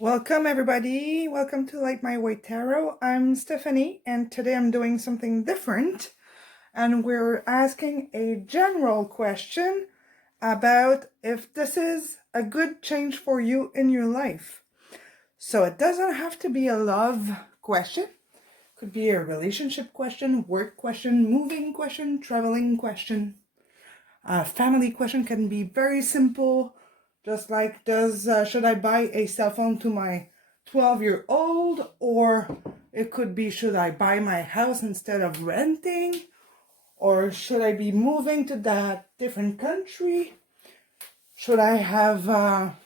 Welcome everybody, welcome to lightmywaytarot. I'm Stephanie and today I'm doing something different and we're asking a general question about if this is a good change for you in your life. So it doesn't have to be a love question, it could be a relationship question, work question, moving question, traveling question. A family question can be very simple, just like should I buy a cell phone to my 12-year-old, or it could be should I buy my house instead of renting, or should I be moving to that different country, should I have a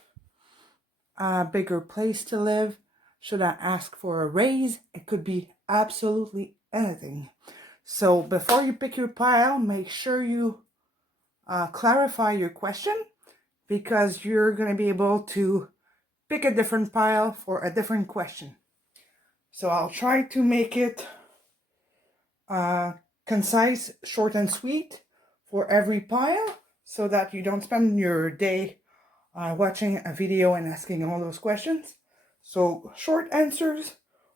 bigger place to live, should I ask for a raise. It could be absolutely anything. So before you pick your pile, make sure you clarify your question, because you're going to be able to pick a different pile for a different question. So I'll try to make it concise, short and sweet for every pile so that you don't spend your day watching a video and asking all those questions. So short answers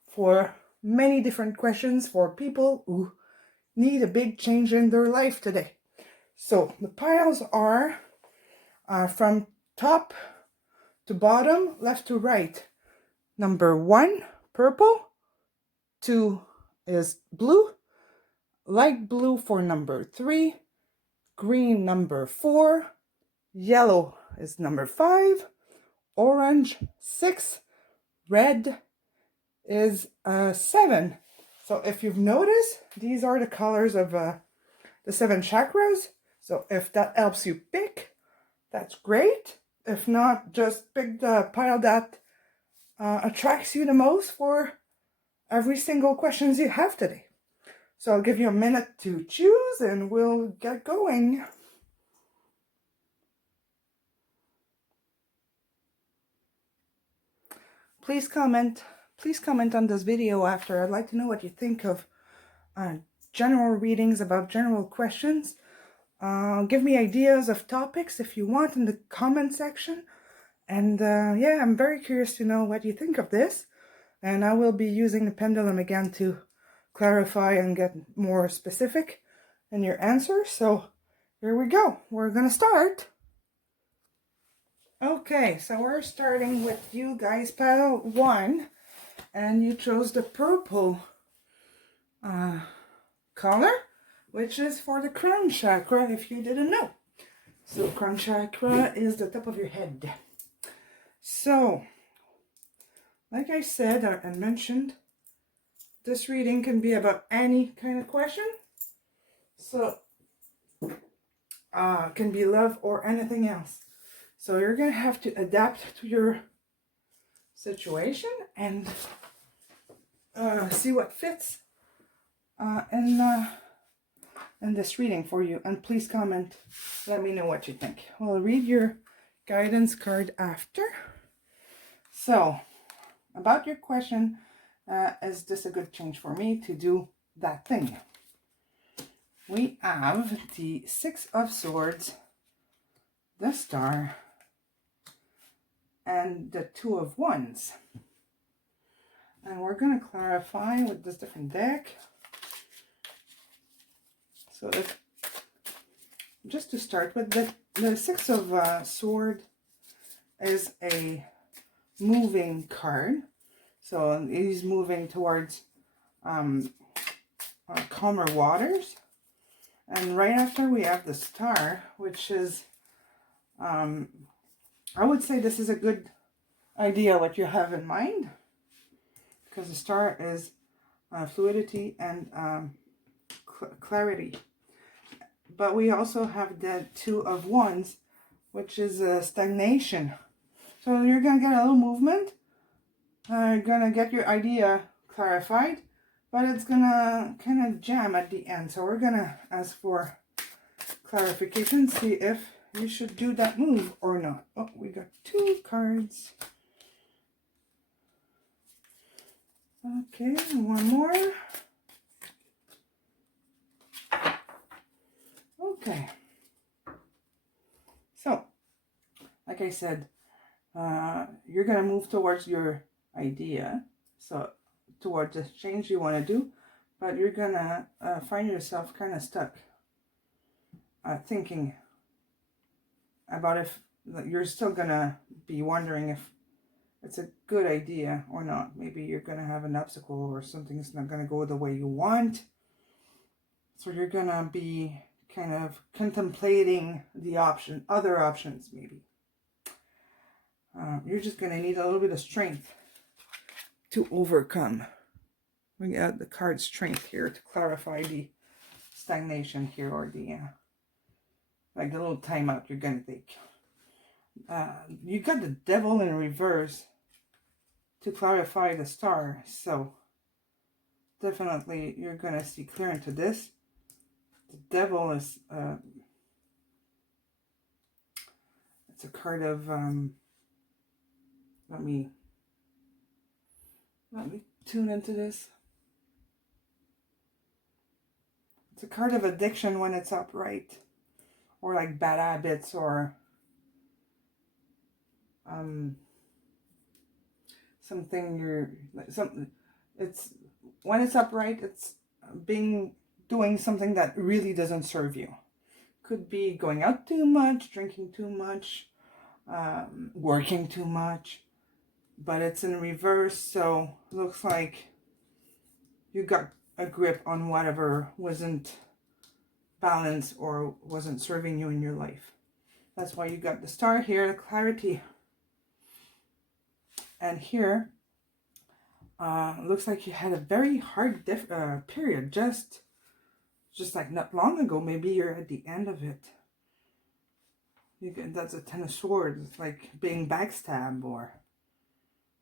for many different questions for people who need a big change in their life today. So the piles are from top to bottom, left to right. Number 1, purple. 2 is blue. Light blue for number 3. Green number 4. Yellow is number 5. Orange 6. Red is 7. So if you've noticed, these are the colors of the 7 chakras. So if that helps you pick, that's great. If not, just pick the pile that attracts you the most for every single questions you have today. So I'll give you a minute to choose and we'll get going. Please comment on this video after. I'd like to know what you think of general readings about general questions. Give me ideas of topics if you want in the comment section. And yeah, I'm very curious to know what you think of this. And I will be using the pendulum again to clarify and get more specific in your answers. So here we go. We're going to start. Okay, so we're starting with you guys, pile 1. And you chose the purple color, which is for the crown chakra, if you didn't know. So crown chakra is the top of your head. So, like I said and mentioned, this reading can be about any kind of question. So, can be love or anything else. So you're going to have to adapt to your situation and see what fits in this reading for you. And please comment, let me know what you think. We'll read your guidance card after. So, about your question, is this a good change for me to do that thing? We have the 6 of Swords, the Star, and the 2 of Wands. And we're going to clarify with this different deck. So just to start with, the 6 of Swords is a moving card. So he's moving towards calmer waters. And right after we have the Star, which is, I would say this is a good idea what you have in mind. Because the Star is fluidity and clarity. But we also have the 2 of Wands, which is stagnation. So you're going to get a little movement. You're going to get your idea clarified, but it's going to kind of jam at the end. So we're going to ask for clarification, see if you should do that move or not. Oh, we got 2 cards. Okay, one more. Okay. So, like I said, you're going to move towards your idea, so towards this change you want to do, but you're going to find yourself kind of stuck thinking about if you're still going to be wondering if it's a good idea or not. Maybe you're going to have an obstacle or something's not going to go the way you want. So you're going to be kind of contemplating the other options maybe. You're just going to need a little bit of strength to overcome. We got the card strength here to clarify the stagnation here, or the like the little timeout you're going to take. You got the devil in reverse to clarify the star, so definitely you're going to see clear into this. The devil is it's a card of let me tune into this. It's a card of addiction when it's upright, or like bad habits, or it's when it's upright, it's doing something that really doesn't serve you. Could be going out too much, drinking too much, working too much, but it's in reverse, so looks like you got a grip on whatever wasn't balanced or wasn't serving you in your life. That's why you got the star here, the clarity. And here, looks like you had a very hard period just like not long ago. Maybe you're at the end of it. That's a Ten of Swords. It's like being backstabbed, or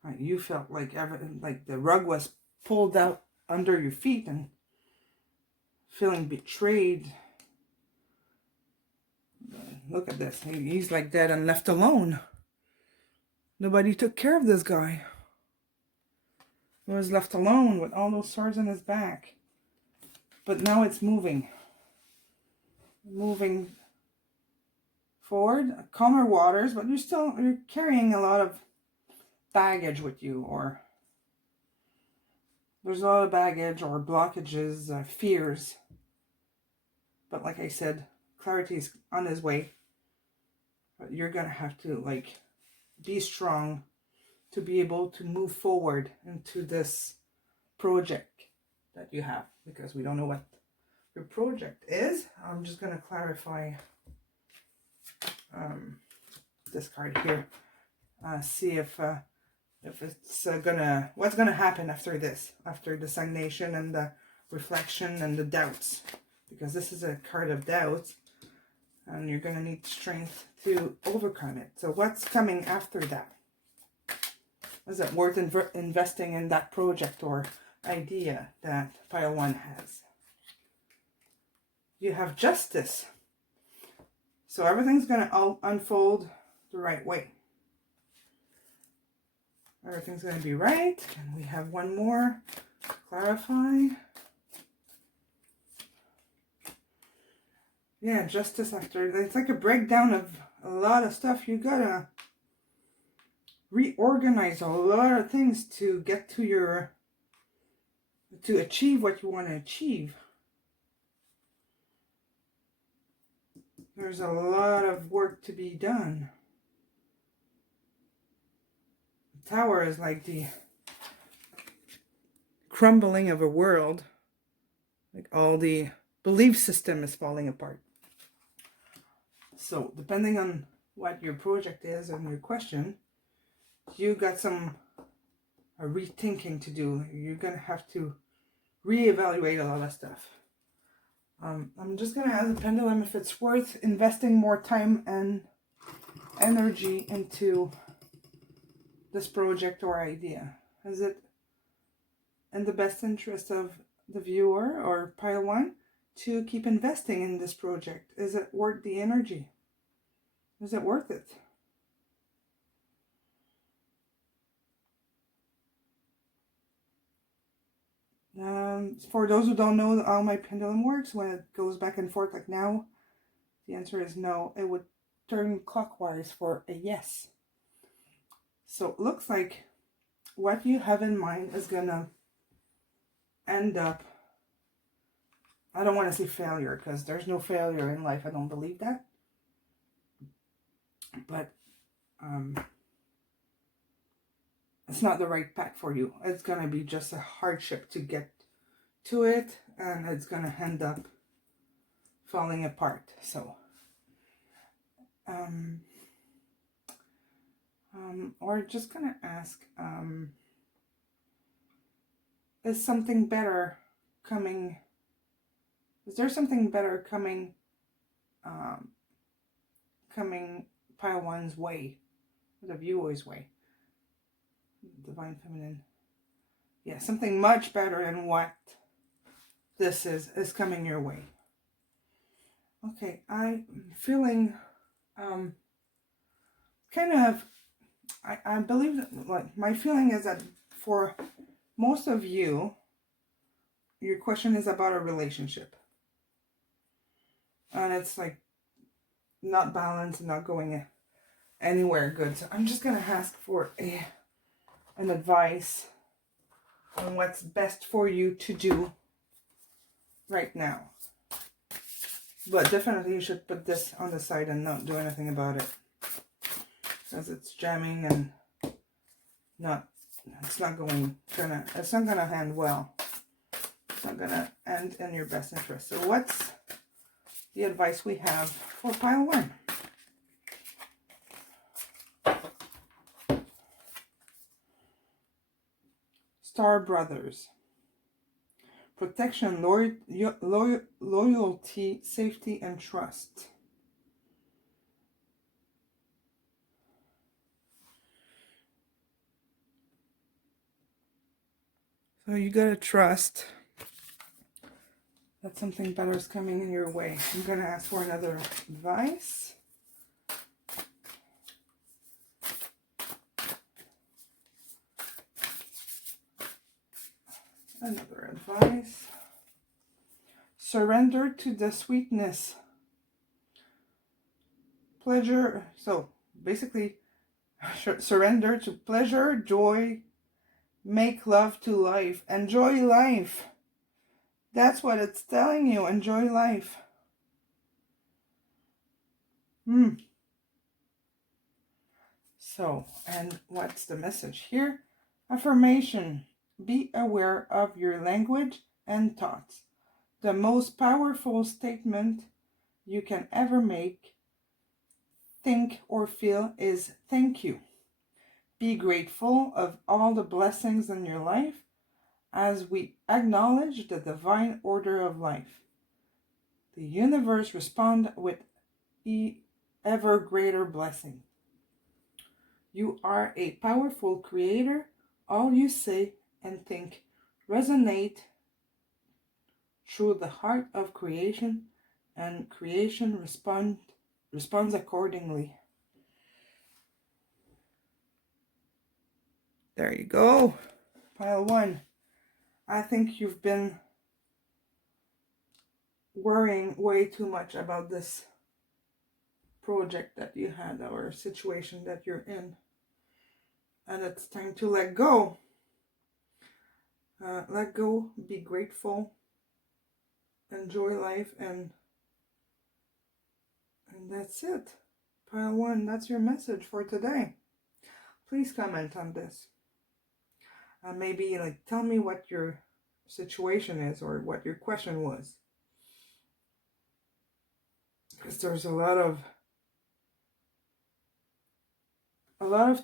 right, you felt like everything, like the rug was pulled out under your feet and feeling betrayed. Look at this. He's like dead and left alone. Nobody took care of this guy. He was left alone with all those swords in his back. But now it's moving. Moving forward. Calmer waters, but you're carrying a lot of baggage with you, or there's a lot of baggage or blockages, fears. But like I said, clarity is on his way. But you're going to have to like be strong to be able to move forward into this project that you have, because we don't know what your project is. I'm just going to clarify this card here. See if it's what's gonna happen after this, after the stagnation and the reflection and the doubts, because this is a card of doubts, and you're gonna need strength to overcome it. So what's coming after that? Is it worth investing in that project or idea that pile 1 has? You have justice. So everything's going to unfold the right way. Everything's going to be right. And we have one more to clarify. Yeah, justice after. It's like a breakdown of a lot of stuff. You got to reorganize a lot of things to get to achieve what you want to achieve. There's a lot of work to be done. The Tower is like the crumbling of a world. Like all the belief system is falling apart. So depending on what your project is and your question, you got some rethinking to do. You're going to have to reevaluate a lot of stuff. I'm just going to ask the pendulum if it's worth investing more time and energy into this project or idea. Is it in the best interest of the viewer or pile 1 to keep investing in this project? Is it worth the energy? Is it worth it? For those who don't know how my pendulum works, when it goes back and forth like now, the answer is no. It would turn clockwise for a yes. So it looks like what you have in mind is gonna end up, I don't want to say failure, because there's no failure in life. I don't believe that. But it's not the right path for you. It's gonna be just a hardship to get to it, and it's gonna end up falling apart. So or just gonna ask, is something better coming? Is there something better coming? Coming pile one's way, the viewer's way, divine feminine. Yeah, something much better than what this is coming your way. Okay, I'm feeling kind of, I believe that, like, my feeling is that for most of you, your question is about a relationship. And it's like not balanced, not going anywhere good. So I'm just going to ask for an advice on what's best for you to do right now. But definitely you should put this on the side and not do anything about it, because it's jamming and it's not gonna end well. It's not gonna end in your best interest. So what's the advice we have for pile one? Star Brothers. Protection, loyalty, safety, and trust. So you gotta trust that something better is coming in your way. I'm gonna ask for another advice. Another advice. Surrender to the sweetness. Pleasure. So basically, surrender to pleasure, joy, make love to life. Enjoy life. That's what it's telling you. Enjoy life. So, and what's the message here? Affirmation. Be aware of your language and thoughts. The most powerful statement you can ever make, think, or feel is thank you. Be grateful of all the blessings in your life as we acknowledge the divine order of life. The universe responds with ever greater blessing. You are a powerful creator. All you say and think resonate through the heart of creation, and creation responds accordingly. There you go. Pile one. I think you've been worrying way too much about this project that you had, or situation that you're in. And it's time to let go. Let go, be grateful, enjoy life, and that's it. Pile one, that's your message for today. Please comment on this. Maybe tell me what your situation is or what your question was. Because there's a lot of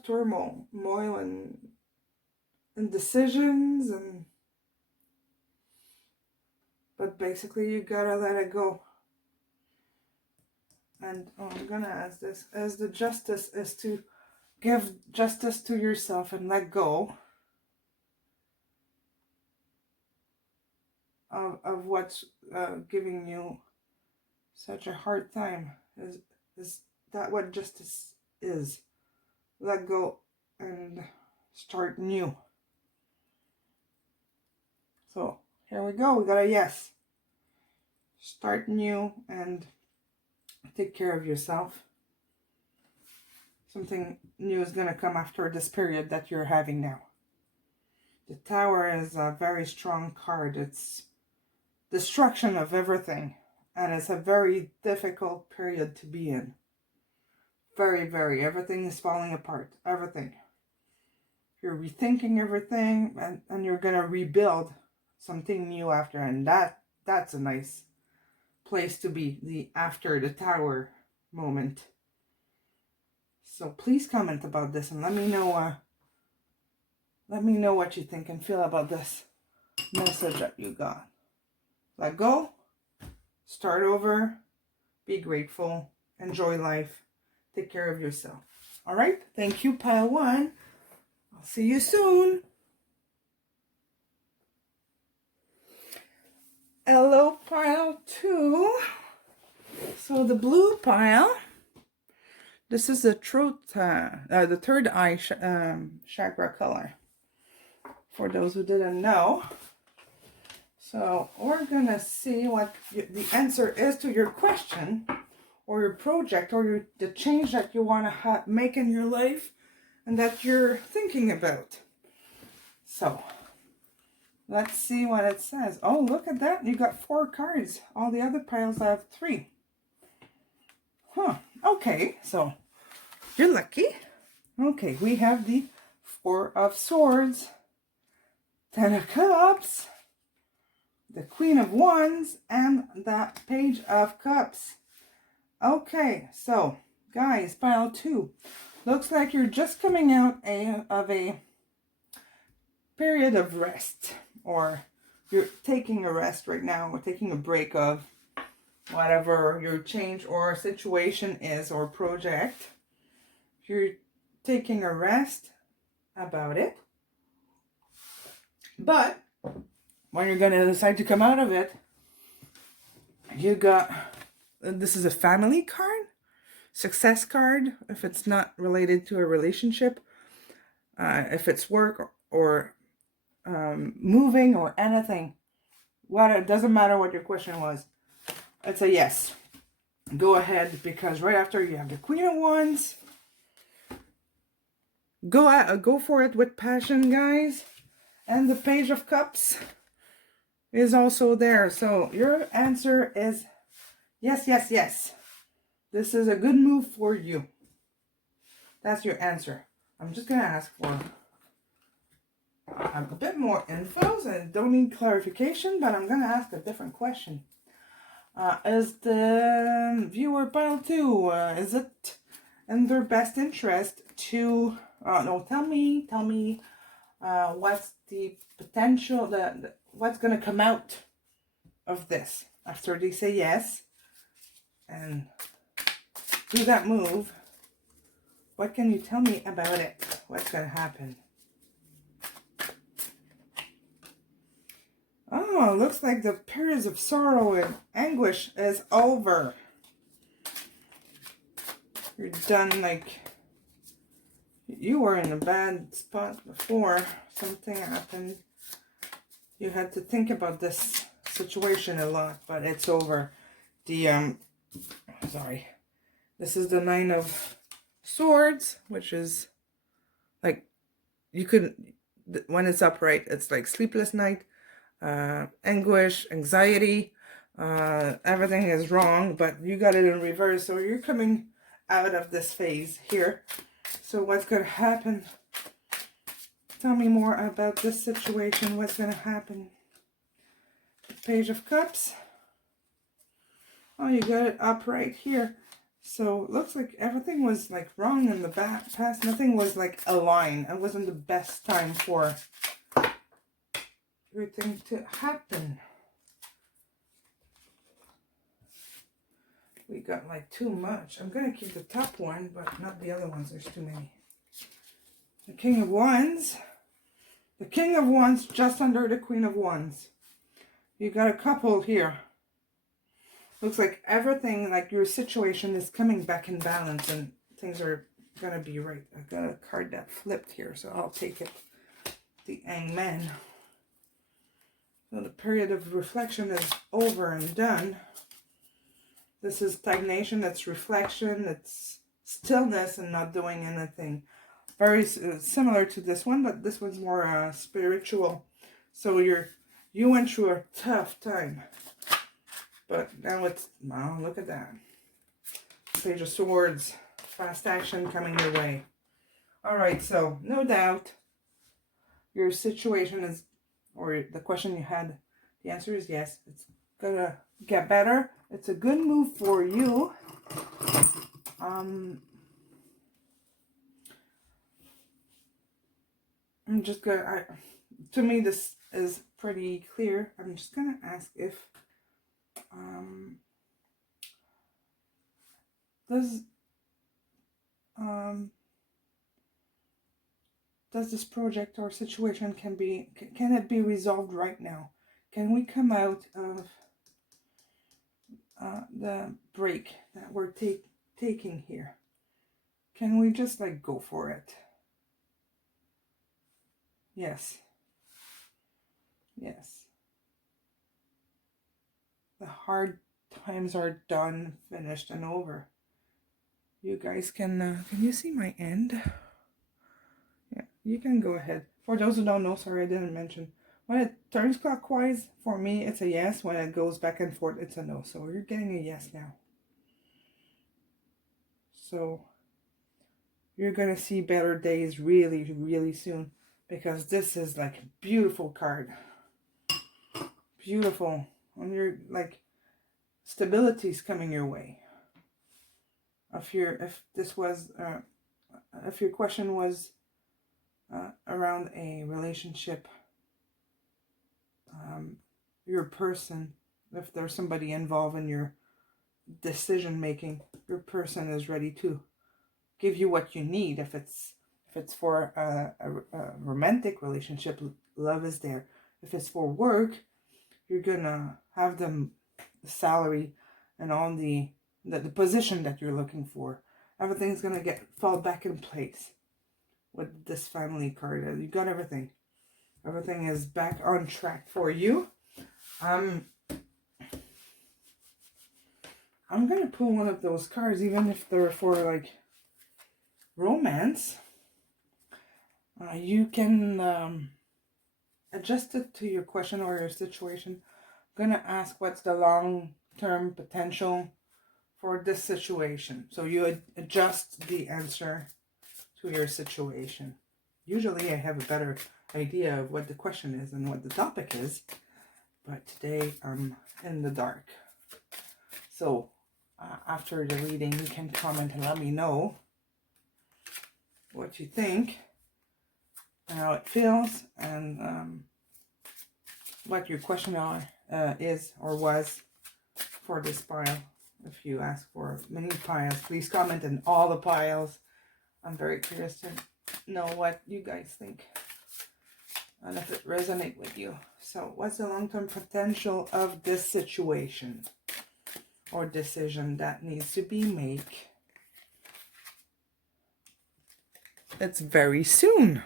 turmoil and indecisions, but basically you gotta let it go. And I'm gonna ask this, as the justice is to give justice to yourself and let go of what's giving you such a hard time. Is that what justice is? Let go and start new. So here we go. We got a yes. Start new and take care of yourself. something new is going to come after this period that you're having now. The Tower is a very strong card. It's destruction of everything. And it's a very difficult period to be in. Very, very. Everything is falling apart. Everything. You're rethinking everything, and you're going to rebuild something new after. And that's a nice place to be, the after the Tower moment. So please comment about this and let me know what you think and feel about this message that you got. Let go, start over, be grateful, enjoy life, take care of yourself. All right, thank you, pile 1. I'll see you soon. Hello, pile 2. So the blue pile, this is the throat, the third eye chakra color, for those who didn't know. So we're gonna see what the answer is to your question, or your project, or the change that you want to make in your life and that you're thinking about. So let's see what it says. Oh, look at that. You got 4 cards. All the other piles have 3. Huh. Okay, so you're lucky. Okay, we have the 4 of Swords, 10 of Cups, the Queen of Wands, and the Page of Cups. Okay, so guys, pile 2. Looks like you're just coming out of a period of rest, or you're taking a rest right now, or taking a break of whatever your change or situation is, or project. You're taking a rest about it. But when you're going to decide to come out of it, you got, this is a family card, success card, if it's not related to a relationship, if it's work or moving or anything. It doesn't matter what your question was. It's a yes. Go ahead, because right after you have the Queen of Wands. Go for it with passion, guys. And the Page of Cups is also there. So your answer is yes, yes, yes. This is a good move for you. That's your answer. I'm just going to ask for a bit more info. So I don't need clarification, but I'm going to ask a different question. Is the viewer pile 2, is it in their best interest to, no, tell me, what's the potential, what's going to come out of this after they say yes and do that move? What can you tell me about it? What's going to happen? Oh, looks like the periods of sorrow and anguish is over. You're done, like, you were in a bad spot before. Something happened. You had to think about this situation a lot, but it's over. Sorry. This is the 9 of Swords, which is, like, you couldn't, when it's upright, it's like sleepless night. Anguish, anxiety, everything is wrong, but you got it in reverse, so you're coming out of this phase here. So what's going to happen? Tell me more about this situation. What's going to happen? Page of Cups. Oh, you got it upright here. So it looks like everything was like wrong in the past. Nothing was like aligned. It wasn't the best time for everything to happen. We got like too much. I'm going to keep the top one, but not the other ones. There's too many. The King of Wands. The King of Wands just under the Queen of Wands. You got a couple here. Looks like everything, like your situation is coming back in balance and things are going to be right. I got a card that flipped here, so I'll take it. The Hangman. So the period of reflection is over and done. This is stagnation, it's reflection, it's stillness and not doing anything. Very similar to this one, but this one's more spiritual. So you went through a tough time, but now it's, wow, look at that. Page of Swords, fast action coming your way. All right, so no doubt your situation is, or the question you had, the answer is yes. It's gonna get better. It's a good move for you. I'm just gonna, to me this is pretty clear. I'm just gonna ask if does this project or situation can it be resolved right now? Can we come out of the break that we're taking here? Can we just like go for it? Yes. Yes. The hard times are done, finished, and over. You guys can you see my end? Yeah, you can go ahead. For those who don't know, sorry I didn't mention. When it turns clockwise, for me it's a yes. When it goes back and forth, it's a no. So you're getting a yes now. So you're going to see better days really, really soon. Because this is like a beautiful card. Beautiful. And you're like, stability is coming your way. If your question was around a relationship, your person, if there's somebody involved in your decision making, your person is ready to give you what you need. If it's for a romantic relationship, love is there. If it's for work, you're gonna have the salary and all the position that you're looking for. Everything's gonna fall back in place with this family card. You got everything. Everything is back on track for you. I'm gonna pull one of those cards, even if they're for like romance. You can adjust it to your question or your situation. I'm gonna ask what's the long-term potential for this situation. So you adjust the answer to your situation. Usually I have a better idea of what the question is and what the topic is, but today I'm in the dark. So after the reading, you can comment and let me know what you think and how it feels, and what your question is or was for this pile. If you ask for many piles, please comment in all the piles. I'm very curious to know what you guys think and if it resonates with you. So what's the long-term potential of this situation or decision that needs to be made? It's very soon.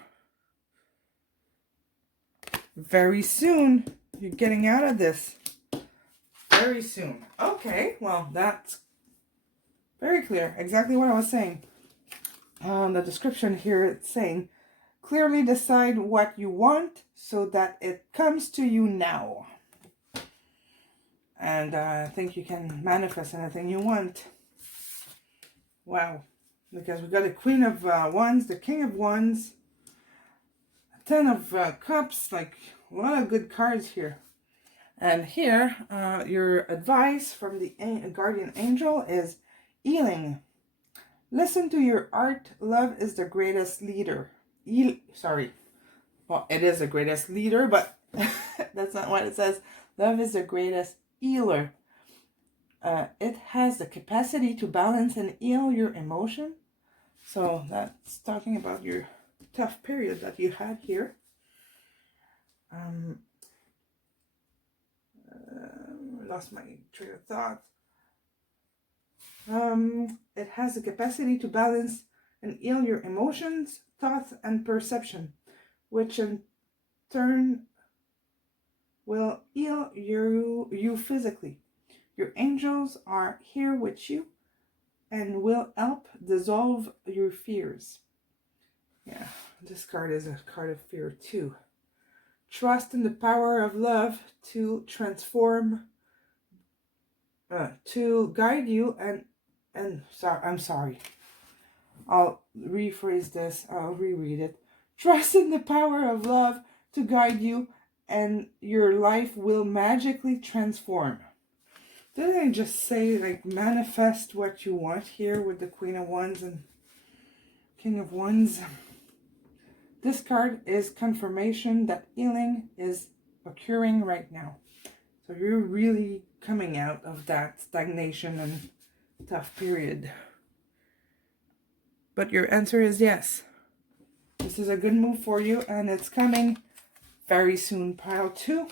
Very soon. You're getting out of this. Very soon. Okay, well, that's very clear. Exactly what I was saying. The description here, it's saying, clearly decide what you want so that it comes to you now. And I think you can manifest anything you want. Wow. Because we got the Queen of Wands, the King of Wands, 10 of Cups, like a lot of good cards here. And here, your advice from the guardian angel is healing. Listen to your heart. Love is the greatest leader. Well, it is the greatest leader, but that's not what it says. Love is the greatest healer. It has the capacity to balance and heal your emotion. So that's talking about your tough period that you had here. Lost my train of thought. It has the capacity to balance and heal your emotions, thoughts, and perception, which in turn will heal you physically. Your angels are here with you and will help dissolve your fears. Yeah, this card is a card of fear too. Trust in the power of love to transform, to guide you I'm sorry. I'll rephrase this. I'll reread it. Trust in the power of love to guide you, and your life will magically transform. Didn't I just say, like, manifest what you want here with the Queen of Wands and King of Wands? This card is confirmation that healing is occurring right now. So you're really coming out of that stagnation and tough period. But your answer is yes. This is a good move for you, and it's coming very soon, pile 2.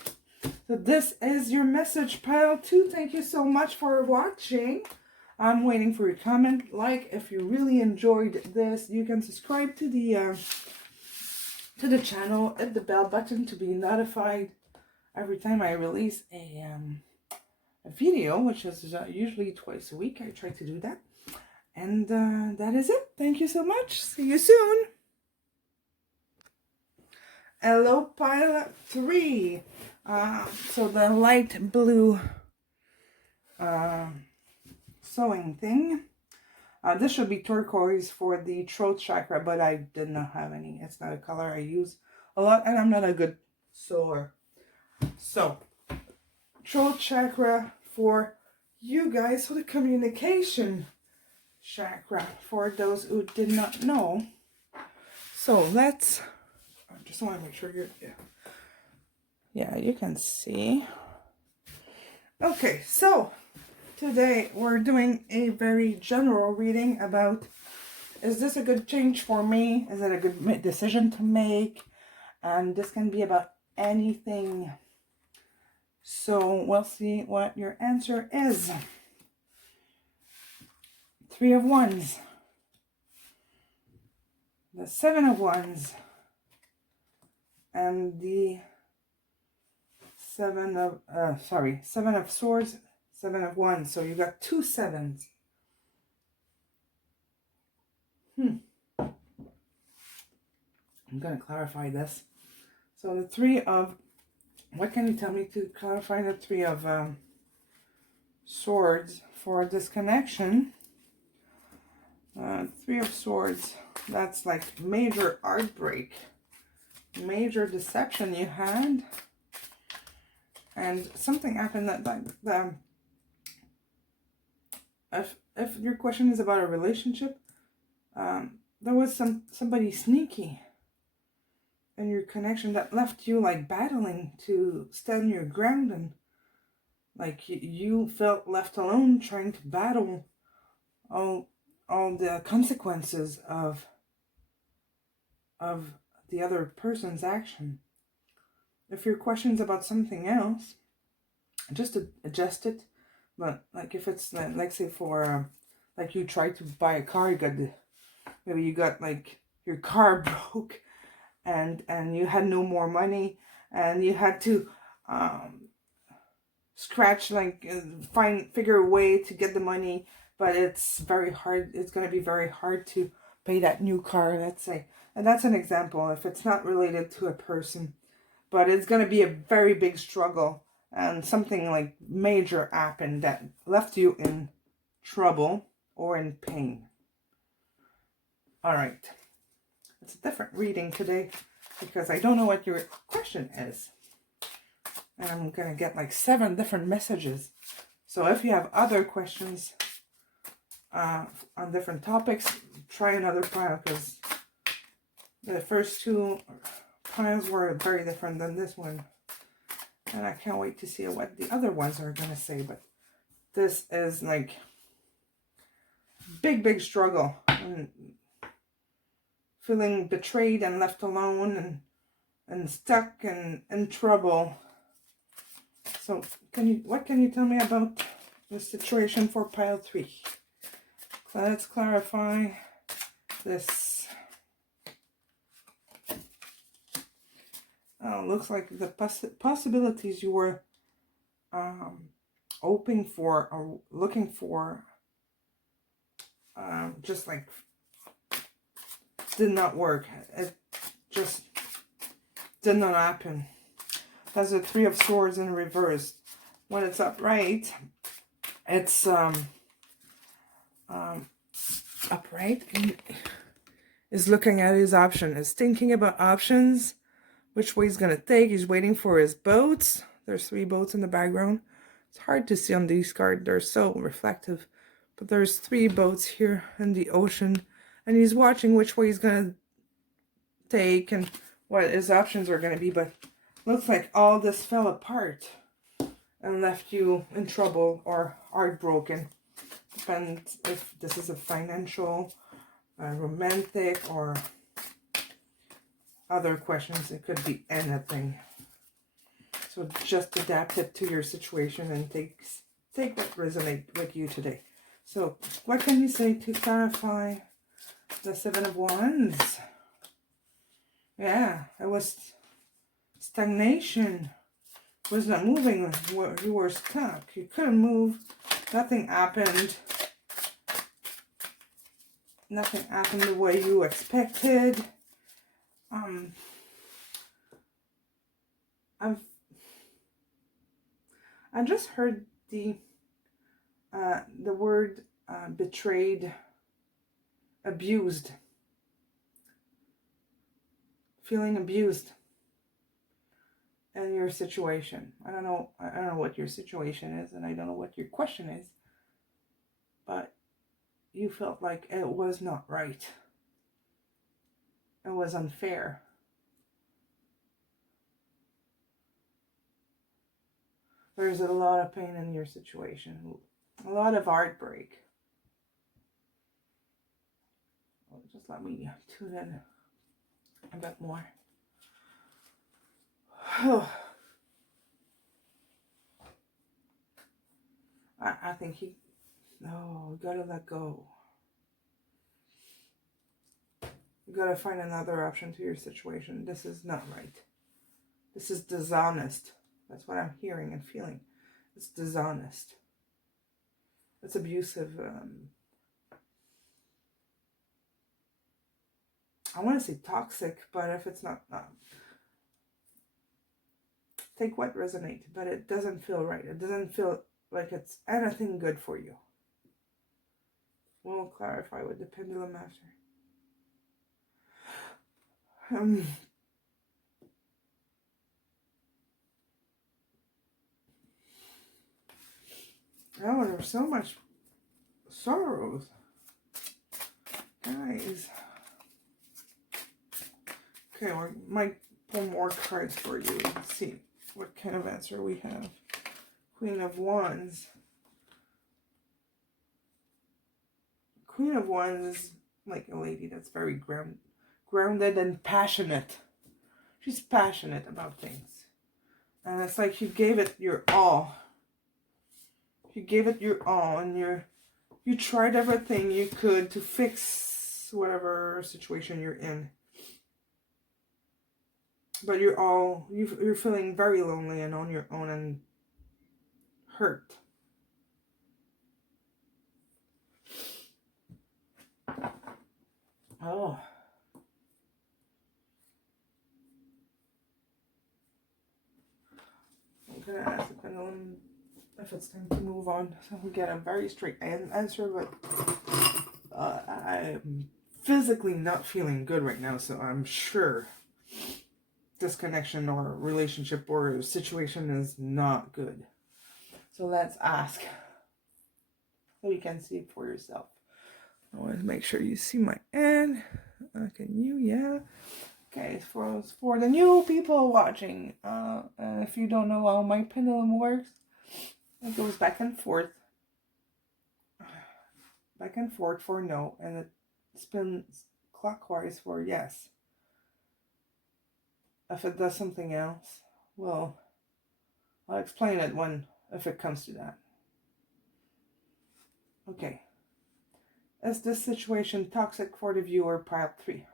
So this is your message, pile 2. Thank you so much for watching. I'm waiting for your comment. Like, if you really enjoyed this, you can subscribe to the channel, hit the bell button to be notified every time I release a video, which is usually twice a week. I try to do that. And that is it. Thank you so much. See you soon. Hello, pile 3. So the light blue sewing thing. This should be turquoise for the throat chakra, but I did not have any. It's not a color I use a lot, and I'm not a good sewer. So, throat chakra for you guys, for the communication chakra, for those who did not know. So let's, I just want to make sure you're, yeah, you can see. Okay, so today we're doing a very general reading about, is this a good change for me? Is it a good decision to make? And this can be about anything. So we'll see what your answer is. 3 of Wands. The 7 of Wands. And the 7 of Swords, 7 of Wands. So you got 2 sevens. I'm going to clarify this. So the 3 of, what can you tell me to clarify the 3 of Swords for this connection? 3 of Swords, that's like major heartbreak, major deception you had, and something happened that if your question is about a relationship, there was somebody sneaky in your connection that left you like battling to stand your ground, and like you felt left alone trying to battle all the consequences of the other person's action. If your question's about something else, just adjust it. But like if it's like say for like you tried to buy a car, maybe you got like your car broke, and you had no more money, and you had to scratch, like figure a way to get the money, but it's very hard. It's going to be very hard to pay that new car, let's say. And that's an example if it's not related to a person, but it's going to be a very big struggle, and something like major happened that left you in trouble or in pain. All right. It's a different reading today because I don't know what your question is. And I'm going to get like 7 different messages. So if you have other questions on different topics, try another pile, because the first 2 piles were very different than this one. And I can't wait to see what the other ones are going to say. But this is like big struggle. And feeling betrayed and left alone and stuck and in trouble. So what can you tell me about the situation for pile 3? Let's clarify this. Looks like the possibilities you were hoping for or looking for just like did not work. It just did not happen. That's the Three of Swords in reverse. When it's upright, it's upright. Is looking at his option, is thinking about options, which way he's gonna take. He's waiting for his boats. There's 3 boats in the background. It's hard to see on these cards, they're so reflective. But there's 3 boats here in the ocean, and he's watching which way he's gonna take and what his options are gonna be. But looks like all this fell apart and left you in trouble or heartbroken. Depends if this is a financial, romantic, or other questions. It could be anything. So just adapt it to your situation and take what resonates with you today. So what can you say to clarify the Seven of Wands? Yeah, it was stagnation. It was not moving. You were stuck. You couldn't move. Nothing happened. Nothing happened the way you expected. I just heard the word betrayed, abused, feeling abused in your situation. I don't know what your situation is, and I don't know what your question is, but you felt like it was not right. It was unfair. There's a lot of pain in your situation, a lot of heartbreak. Just let me tune in a bit more. I think you gotta let go. You gotta find another option to your situation. This is not right. This is dishonest. That's what I'm hearing and feeling. It's dishonest. It's abusive. I want to say toxic, but if it's not, take what resonates, but it doesn't feel right. It doesn't feel like it's anything good for you. We'll clarify with the pendulum after. Oh, there's so much sorrows. Guys. Okay, we might pull more cards for you. Let's see what kind of answer we have. Queen of Wands. Queen of Wands is like a lady that's very grounded and passionate. She's passionate about things. And it's like you gave it your all. You gave it your all, and you tried everything you could to fix whatever situation you're in. But you're feeling very lonely and on your own and hurt. Oh. I'm gonna ask the pendulum if it's time to move on. So we get a very straight answer, but I'm physically not feeling good right now, so I'm sure this connection or relationship or situation is not good. So let's ask so you can see it for yourself. I want to make sure you see my end. Can you? Yeah. Okay, for the new people watching, if you don't know how my pendulum works, it goes back and forth for no, and it spins clockwise for yes. If it does something else, well, I'll explain it if it comes to that. Okay. Is this situation toxic for the viewer, pile 3?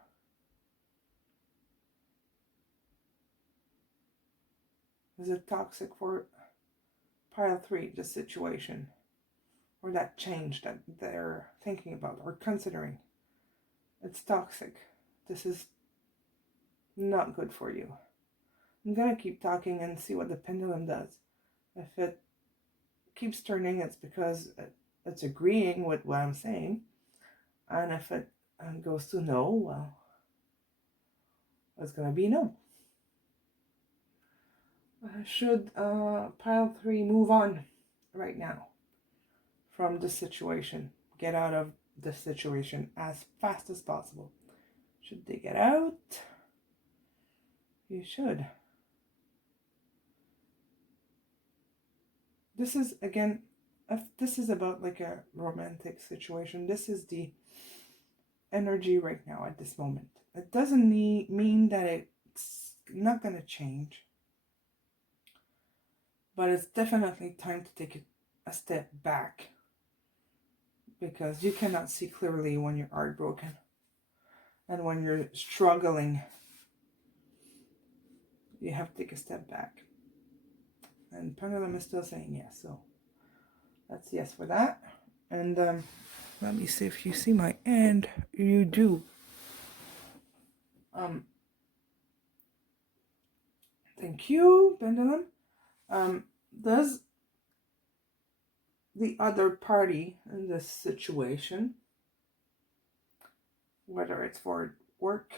Is it toxic for pile 3, this situation? or that change that they're thinking about or considering. It's toxic. This is not good for you. I'm going to keep talking and see what the pendulum does. If it keeps turning, it's because it's agreeing with what I'm saying. And if it goes to no, well, it's going to be no. Should pile 3 move on right now from this situation? Get out of this situation as fast as possible. Should they get out? You should. This is, again, if this is about like a romantic situation, this is the energy right now at this moment. It doesn't mean that it's not going to change. But it's definitely time to take a step back. Because you cannot see clearly when you're heartbroken. And when you're struggling, you have to take a step back. And pendulum is still saying yes. So that's yes for that. And let me see if you see my end. You do. Thank you, pendulum. Does the other party in this situation, whether it's for work,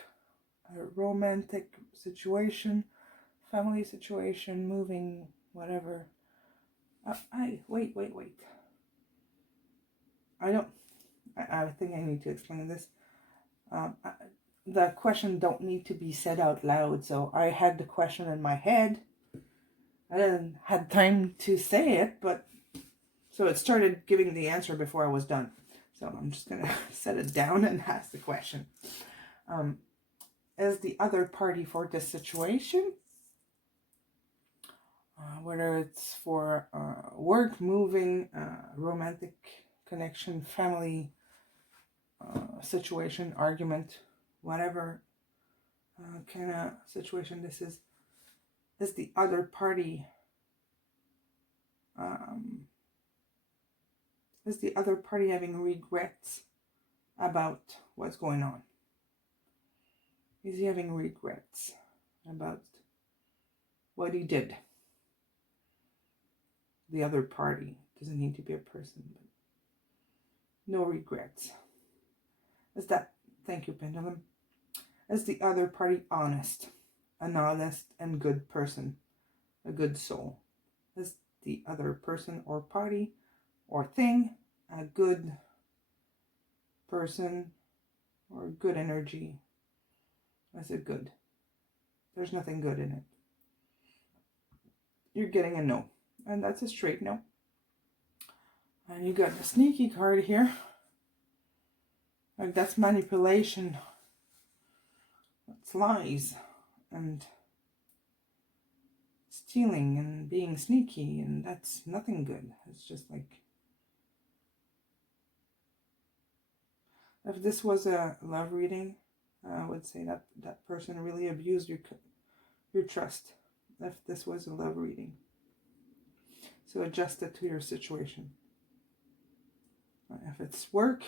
a romantic situation, family situation, moving, whatever. Wait. I think I need to explain this. The question don't need to be said out loud, so I had the question in my head. I didn't have time to say it, but so it started giving the answer before I was done. So I'm just going to set it down and ask the question. Is the other party for this situation, whether it's for work, moving, romantic connection, family situation, argument, whatever kind of situation this is the other party having regrets about what's going on? Is he having regrets about what he did? The other party doesn't need to be a person, but no regrets. Thank you, pendulum. Is the other party honest? An honest and good person, a good soul? Is the other person or party or thing a good person or good energy? Is it good? There's nothing good in it. You're getting a no, and that's a straight no. And you got the sneaky card here. Like, that's manipulation. That's lies and stealing and being sneaky, and that's nothing good. It's just like, if this was a love reading, I would say that that person really abused your trust. If this was a love reading, so adjust it to your situation. If it's work,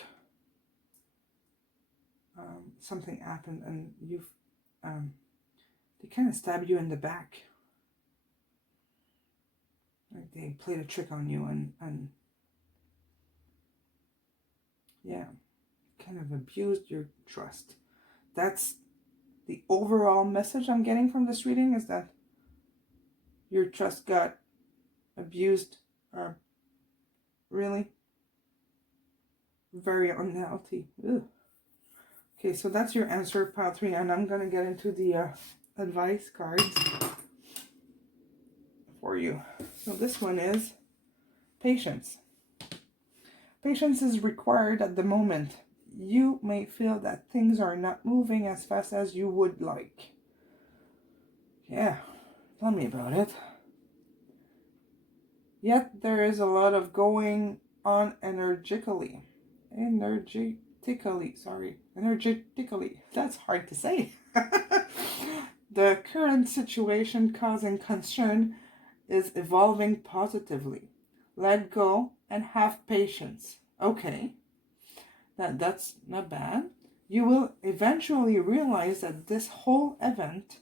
something happened and they kind of stab you in the back. Like, they played a trick on you and yeah, kind of abused your trust. That's the overall message I'm getting from this reading, is that your trust got abused, really very unhealthy. Ugh. Okay, so that's your answer, pile 3, and I'm going to get into the advice cards for you. So this one is patience. Patience is required at the moment. You may feel that things are not moving as fast as you would like. Yeah, tell me about it. Yet there is a lot of going on energetically. That's hard to say. The current situation causing concern is evolving positively. Let go and have patience. Okay, that's not bad. You will eventually realize that this whole event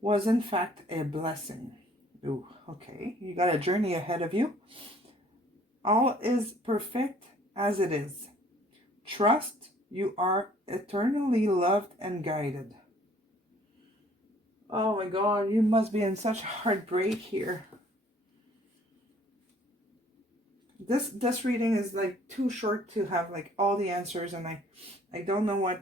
was in fact a blessing. Ooh, okay, you got a journey ahead of you. All is perfect as it is. Trust you are eternally loved and guided. Oh my God, you must be in such heartbreak here. This reading is like too short to have like all the answers, and I don't know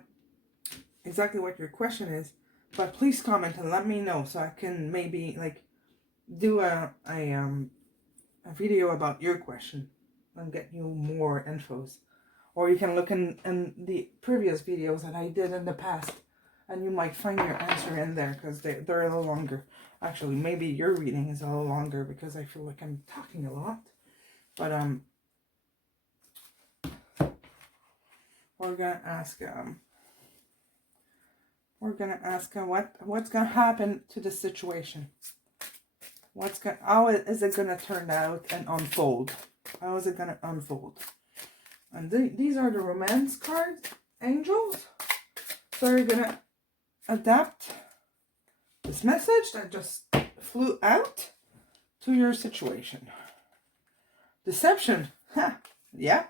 exactly what your question is, but please comment and let me know so I can maybe like do a video about your question and get you more infos. Or you can look in the previous videos that I did in the past, and you might find your answer in there, because they're a little longer. Actually, maybe your reading is a little longer because I feel like I'm talking a lot. But we're gonna ask what's gonna happen to the situation. How is it gonna turn out and unfold? How is it gonna unfold? And these are the romance cards, angels. So you're gonna adapt this message that just flew out to your situation. Deception. Yeah.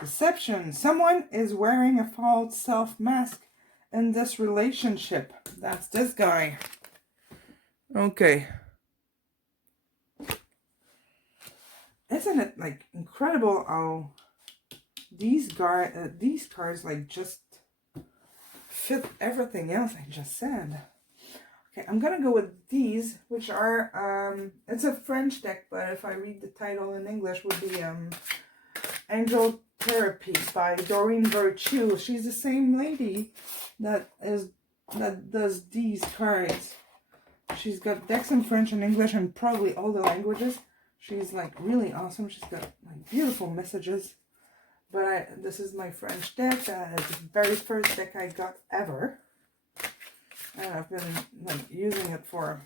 Deception. Someone is wearing a false self mask in this relationship. That's this guy. Okay. Isn't it like incredible how these cards like just fit everything else I just said? Okay, I'm gonna go with these, which are it's a French deck, but if I read the title in English, would be Angel Therapy by Doreen Virtue. She's the same lady that does these cards. She's got decks in French and English and probably all the languages. She's like really awesome. She's got like beautiful messages. But this is my French deck. It's the very first deck I got ever. And I've been like using it for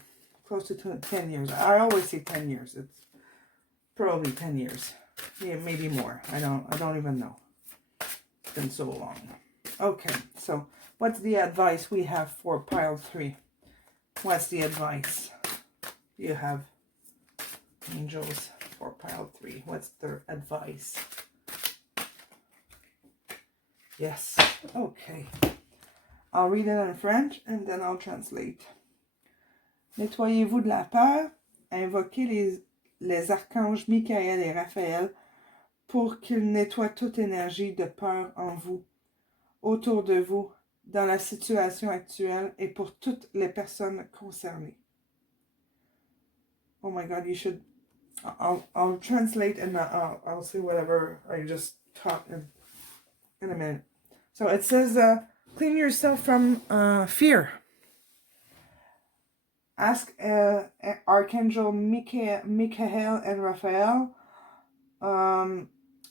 close to 10 years. I always say 10 years. It's probably 10 years. Yeah, maybe more. I don't even know. It's been so long. Okay, so what's the advice we have for pile 3? What's the advice you have, angels, for pile 3? What's their advice? Yes. Okay. I'll read it in French and then I'll translate. Nettoyez-vous de la peur. Invoquez les archanges Michael et Raphaël pour qu'ils nettoient toute énergie de peur en vous, autour de vous, dans la situation actuelle et pour toutes les personnes concernées. Oh my God, you should... I'll translate and I'll say whatever I just taught in a minute. So it says, clean yourself from fear. Ask Archangel Michael and Raphael. How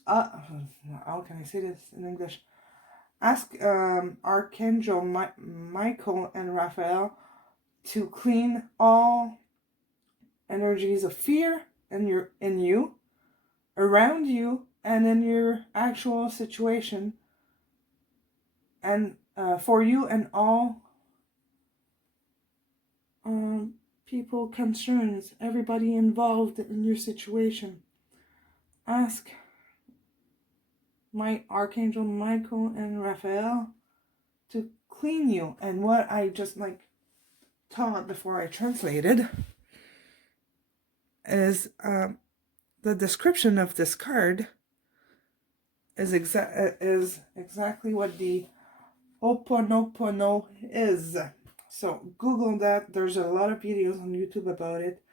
can I say this in English? Ask Archangel Michael and Raphael to clean all energies of fear in you, around you, and in your actual situation, and for you and all people concerns, everybody involved in your situation. Ask my Archangel Michael and Raphael to clean you. And what I just like taught before I translated is the description of this card is exactly what the Ho'oponopono is. So Google that. There's a lot of videos on YouTube about it,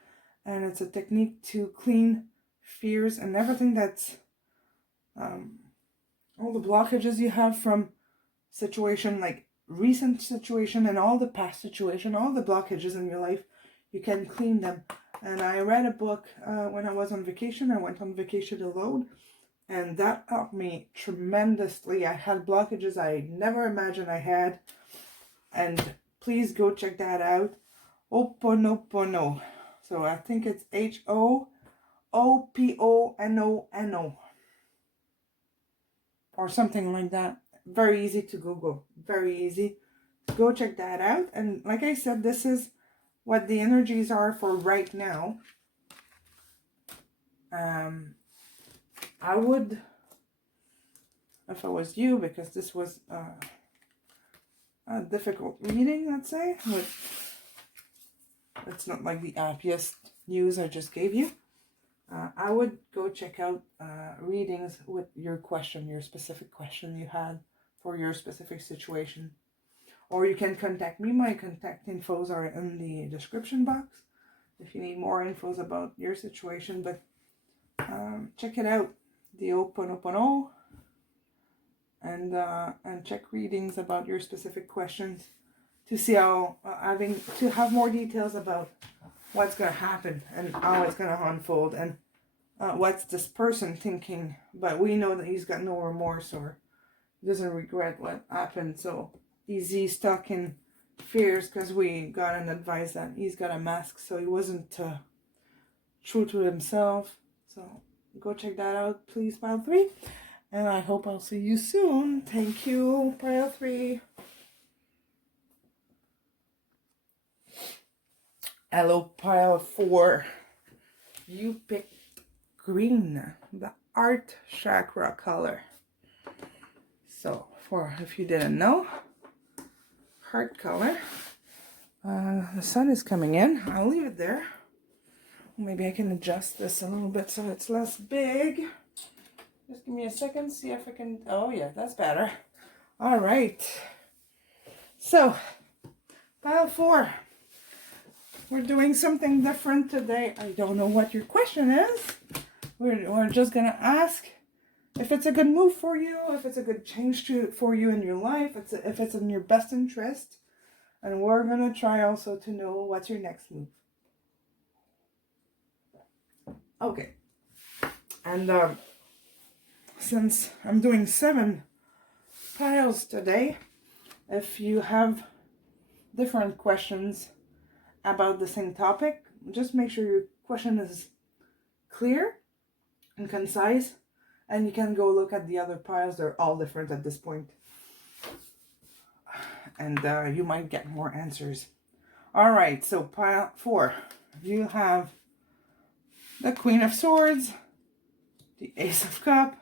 and it's a technique to clean fears and everything that's all the blockages you have from situation, like recent situation and all the past situation, all the blockages in your life, you can clean them. And I read a book when I was on vacation. I went on vacation alone, and that helped me tremendously. I had blockages I never imagined I had, and please go check that out. Ho'oponopono. So I think it's Ho'oponopono. OPONONO or something like that. Very easy to Google. Very easy. Go check that out. And like I said, this is what the energies are for right now. I would, if I was you, because this was a difficult reading, let's say. It's not like the happiest news I just gave you. I would go check out readings with your question, your specific question you had for your specific situation. Or you can contact me. My contact infos are in the description box if you need more infos about your situation. But check it out, the Oponopono, and check readings about your specific questions to see how to have more details about what's going to happen and how it's going to unfold and what's this person thinking. But we know that he's got no remorse or doesn't regret what happened, so he's stuck in fears because we got an advice that he's got a mask, so he wasn't true to himself. So go check that out, please, pile 3, and I hope I'll see you soon. Thank you, pile 3. Hello, pile 4. You picked green, the heart chakra color. So, if you didn't know, heart color. The sun is coming in. I'll leave it there. Maybe I can adjust this a little bit so it's less big. Just give me a second, see if I can. Oh yeah, that's better. All right. So, pile 4. We're doing something different today. I don't know what your question is. We're just gonna ask if it's a good move for you, if it's a good change for you in your life, if it's in your best interest. And we're going to try also to know what's your next move. Okay. And since I'm doing 7 piles today, if you have different questions about the same topic, just make sure your question is clear and concise. And you can go look at the other piles. They're all different at this point. And you might get more answers. All right, so pile 4. You have the Queen of Swords, the Ace of Cups,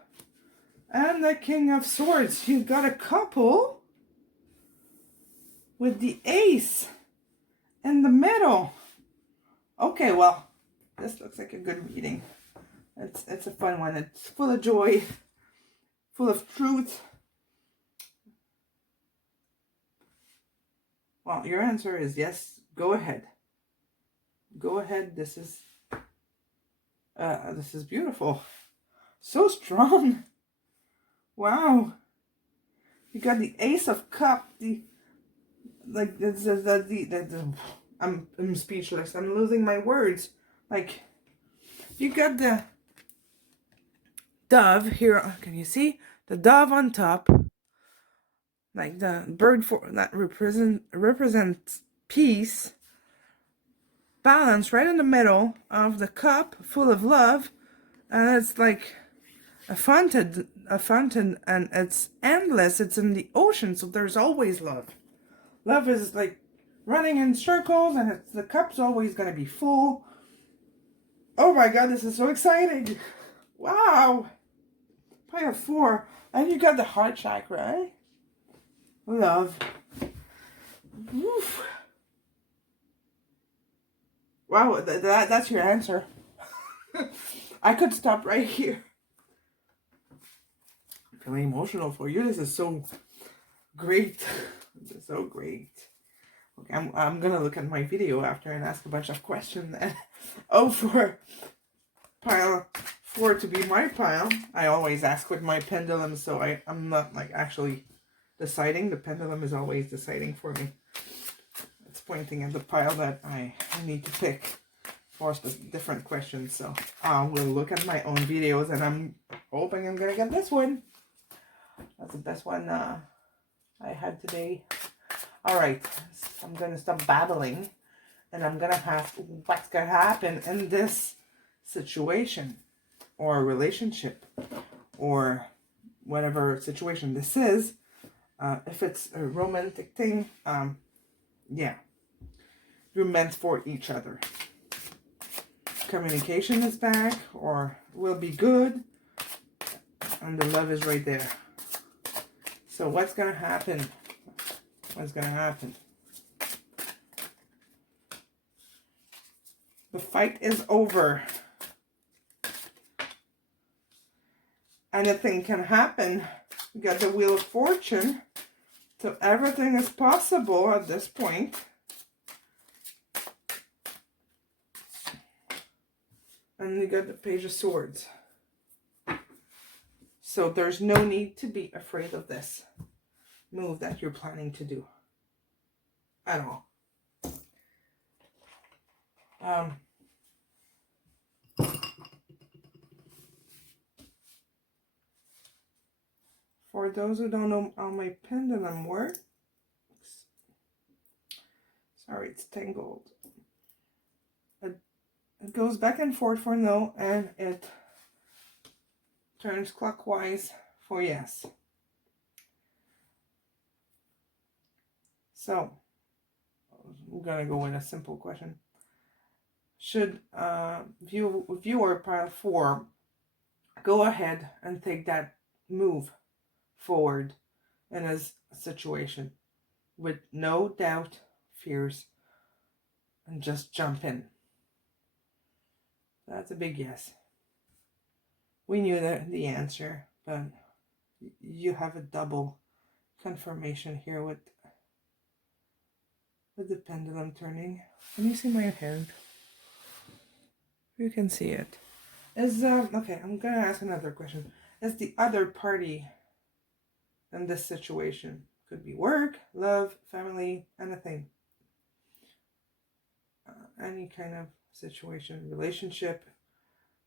and the King of Swords. You've got a couple with the Ace in the middle. Okay, well, this looks like a good reading. It's a fun one. It's full of joy, full of truth. Well, your answer is yes. Go ahead. Go ahead. This is beautiful. So strong. Wow. You got the Ace of Cups. I'm speechless. I'm losing my words. Like, you got the dove here. Can you see the dove on top? Like the bird that represents peace, balance right in the middle of the cup full of love, and it's like a fountain, and it's endless. It's in the ocean, so there's always love. Love is like running in circles, and the cup's always gonna be full. Oh my God, this is so exciting! Wow, pile 4, and you got the heart chakra, eh? Love. Oof. Wow, that's your answer. I could stop right here. I'm feeling emotional for you. This is so great. This is so great. Okay, I'm gonna look at my video after and ask a bunch of questions. Oh, for pile 4 to be my pile, I always ask with my pendulum, so I'm not like actually deciding. The pendulum is always deciding for me. It's pointing at the pile that I need to pick for different questions. So I will look at my own videos, and I'm hoping I'm gonna get this one. That's the best one I had today. All right, I'm gonna stop babbling, and I'm gonna ask what's gonna happen in this situation or relationship or whatever situation this is. If it's a romantic thing, yeah, you're meant for each other. Communication is back or will be good, and the love is right there. So what's going to happen? What's going to happen? The fight is over. Anything can happen. You got the Wheel of Fortune. So everything is possible at this point. And you got the Page of Swords. So there's no need to be afraid of this move that you're planning to do. At all. For those who don't know how my pendulum works, sorry, it's tangled. It goes back and forth for no, and it turns clockwise for yes. So, we're going to go with a simple question. Should viewer pile 4 go ahead and take that move forward in his situation with no doubt, fears, and just jump in? That's a big yes. We knew the answer, but you have a double confirmation here with the pendulum turning. Can you see my hand? You can see it. Okay, I'm gonna ask another question. Is the other party in this situation? Could be work, love, family, anything. Any kind of situation, relationship,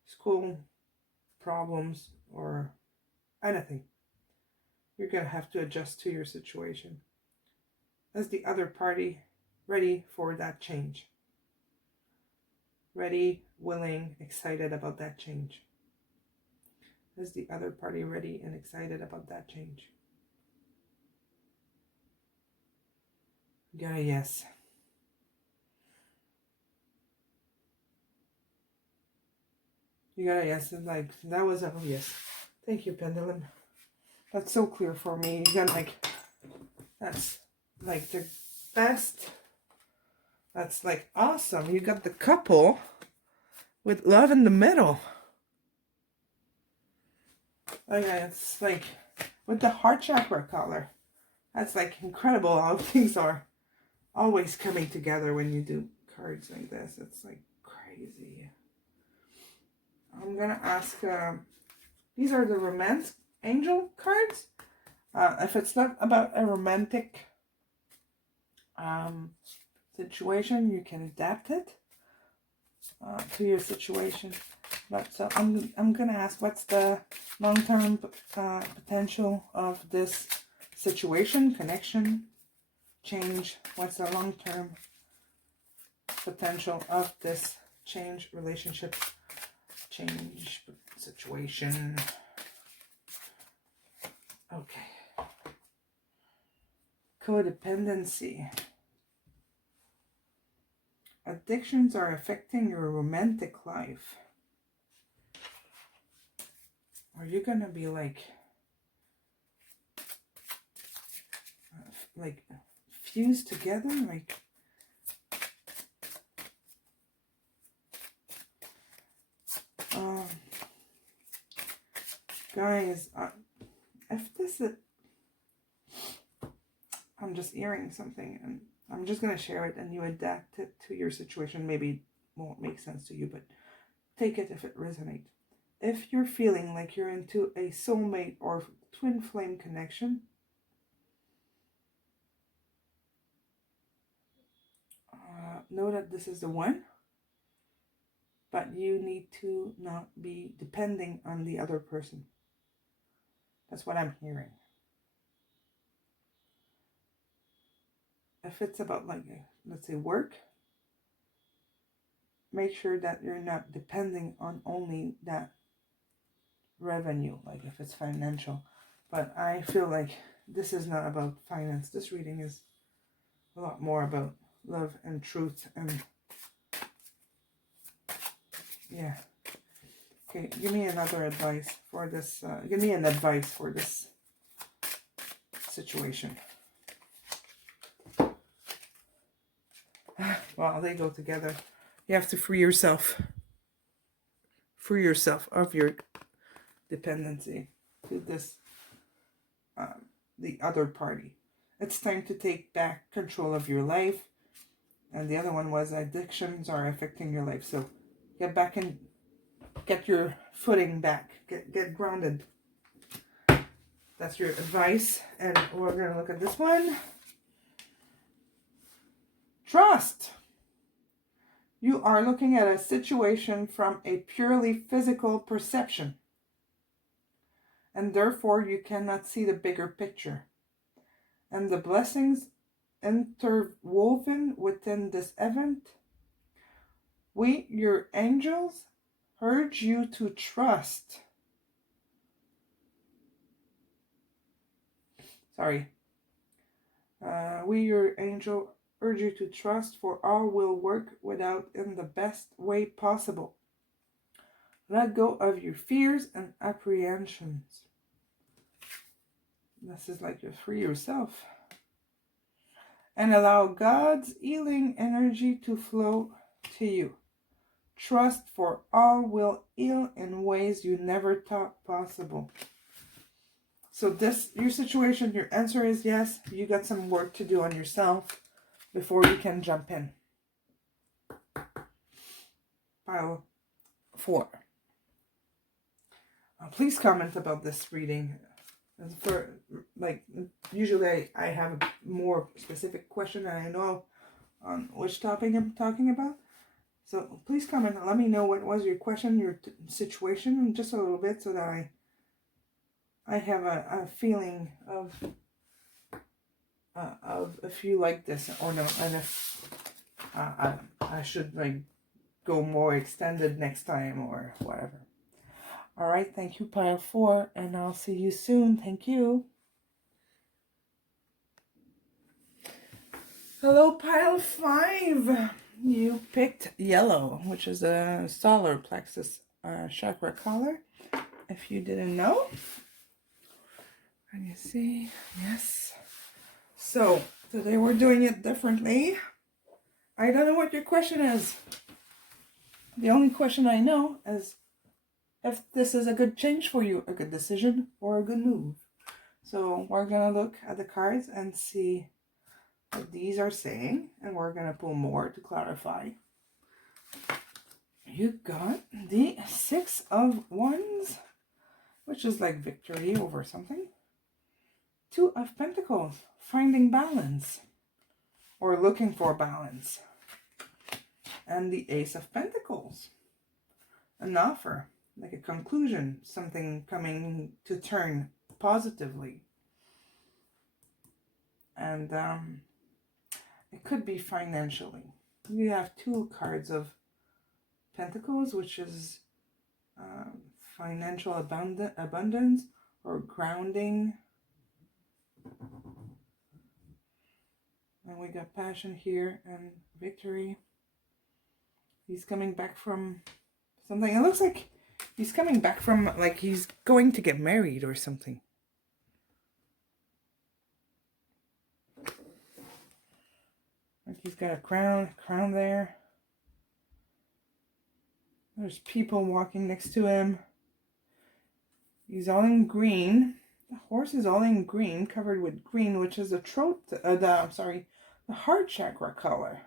school, problems, or anything. You're going to have to adjust to your situation. Is the other party ready for that change? Ready, willing, excited about that change? Is the other party ready and excited about that change? Got a yes. You got a yes. Like, that was a yes. Thank you, pendulum. That's so clear for me. You got like, that's like the best. That's like awesome. You got the couple with love in the middle. Okay, it's like with the heart chakra color. That's like incredible how things are always coming together when you do cards like this. It's like crazy. I'm gonna ask, these are the romance angel cards. If it's not about a romantic situation, you can adapt it to your situation. But so I'm gonna ask, what's the long-term potential of this situation, connection, change? What's the long-term potential of this change, relationship, change, situation? Okay. Codependency. Addictions are affecting your romantic life. Are you gonna be like fused together? Like, guys, if this is, I'm just hearing something and I'm just going to share it, and you adapt it to your situation. Maybe it won't make sense to you, but take it if it resonates. If you're feeling like you're into a soulmate or twin flame connection, know that this is the one, but you need to not be depending on the other person. That's what I'm hearing. If it's about, like, let's say work, make sure that you're not depending on only that revenue, like if it's financial. But I feel like this is not about finance. This reading is a lot more about love and truth and yeah. Okay, give me another advice for this. Give me an advice for this situation. Well, they go together. You have to free yourself. Free yourself of your dependency to this, the other party. It's time to take back control of your life. And the other one was addictions are affecting your life. So get back and get your footing back. Get grounded. That's your advice. And we're going to look at this one. Trust. You are looking at a situation from a purely physical perception. And therefore you cannot see the bigger picture. And the blessings interwoven within this event, we, your angels, urge you to trust. We, your angel, urge you to trust, for all will work without in the best way possible. Let go of your fears and apprehensions. This is like you free yourself. And allow God's healing energy to flow to you. Trust, for all will heal in ways you never thought possible. So this, your situation, your answer is yes. You got some work to do on yourself before you can jump in. Pile 4. Please comment about this reading. For like, usually I have a more specific question and I know on which topic I'm talking about. So please comment and let me know what was your question, your situation, just a little bit, so that I have a feeling of if you like this or no, and if I should like go more extended next time or whatever. All right, thank you, pile 4, and I'll see you soon. Thank you. Hello, pile 5. You picked yellow, which is a solar plexus chakra color. If you didn't know, can you see? Yes. So today we're doing it differently. I don't know what your question is. The only question I know is if this is a good change for you, a good decision, or a good move. So we're going to look at the cards and see what these are saying. And we're going to pull more to clarify. You got the 6 of Wands, which is like victory over something. 2 of Pentacles, finding balance or looking for balance. And the Ace of Pentacles, an offer, like a conclusion, something coming to turn positively. And it could be financially. You have 2 cards of Pentacles, which is financial abundance or grounding. And we got passion here and victory. He's coming back from something. It looks like he's coming back from, like he's going to get married or something. Like he's got a crown there. There's people walking next to him. He's all in green. The horse is all in green, covered with green, which is the heart chakra color.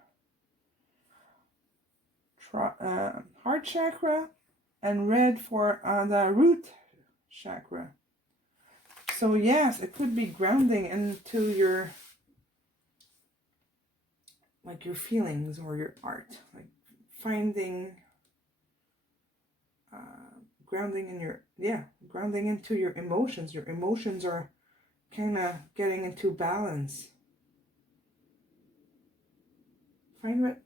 Heart chakra and red for the root chakra. So yes, it could be grounding into your, like your feelings or your art, like finding grounding in your, grounding into your emotions. Your emotions are kind of getting into balance. Find what,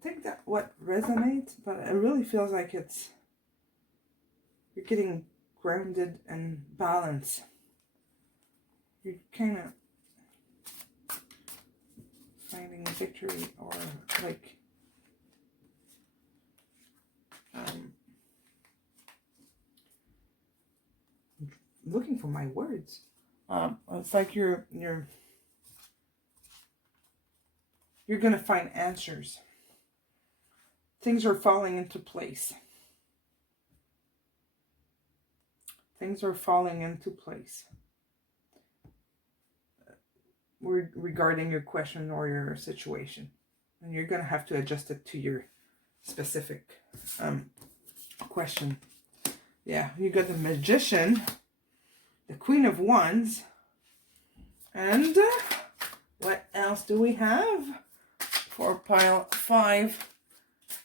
think that what resonates, but it really feels like you're getting grounded and balanced. You're kind of finding victory, or like looking for my words. It's like you're gonna find answers. Things are falling into place. Things are falling into place regarding your question or your situation. And you're going to have to adjust it to your specific question. Yeah, you got the Magician, the Queen of Wands, and what else do we have for pile 5?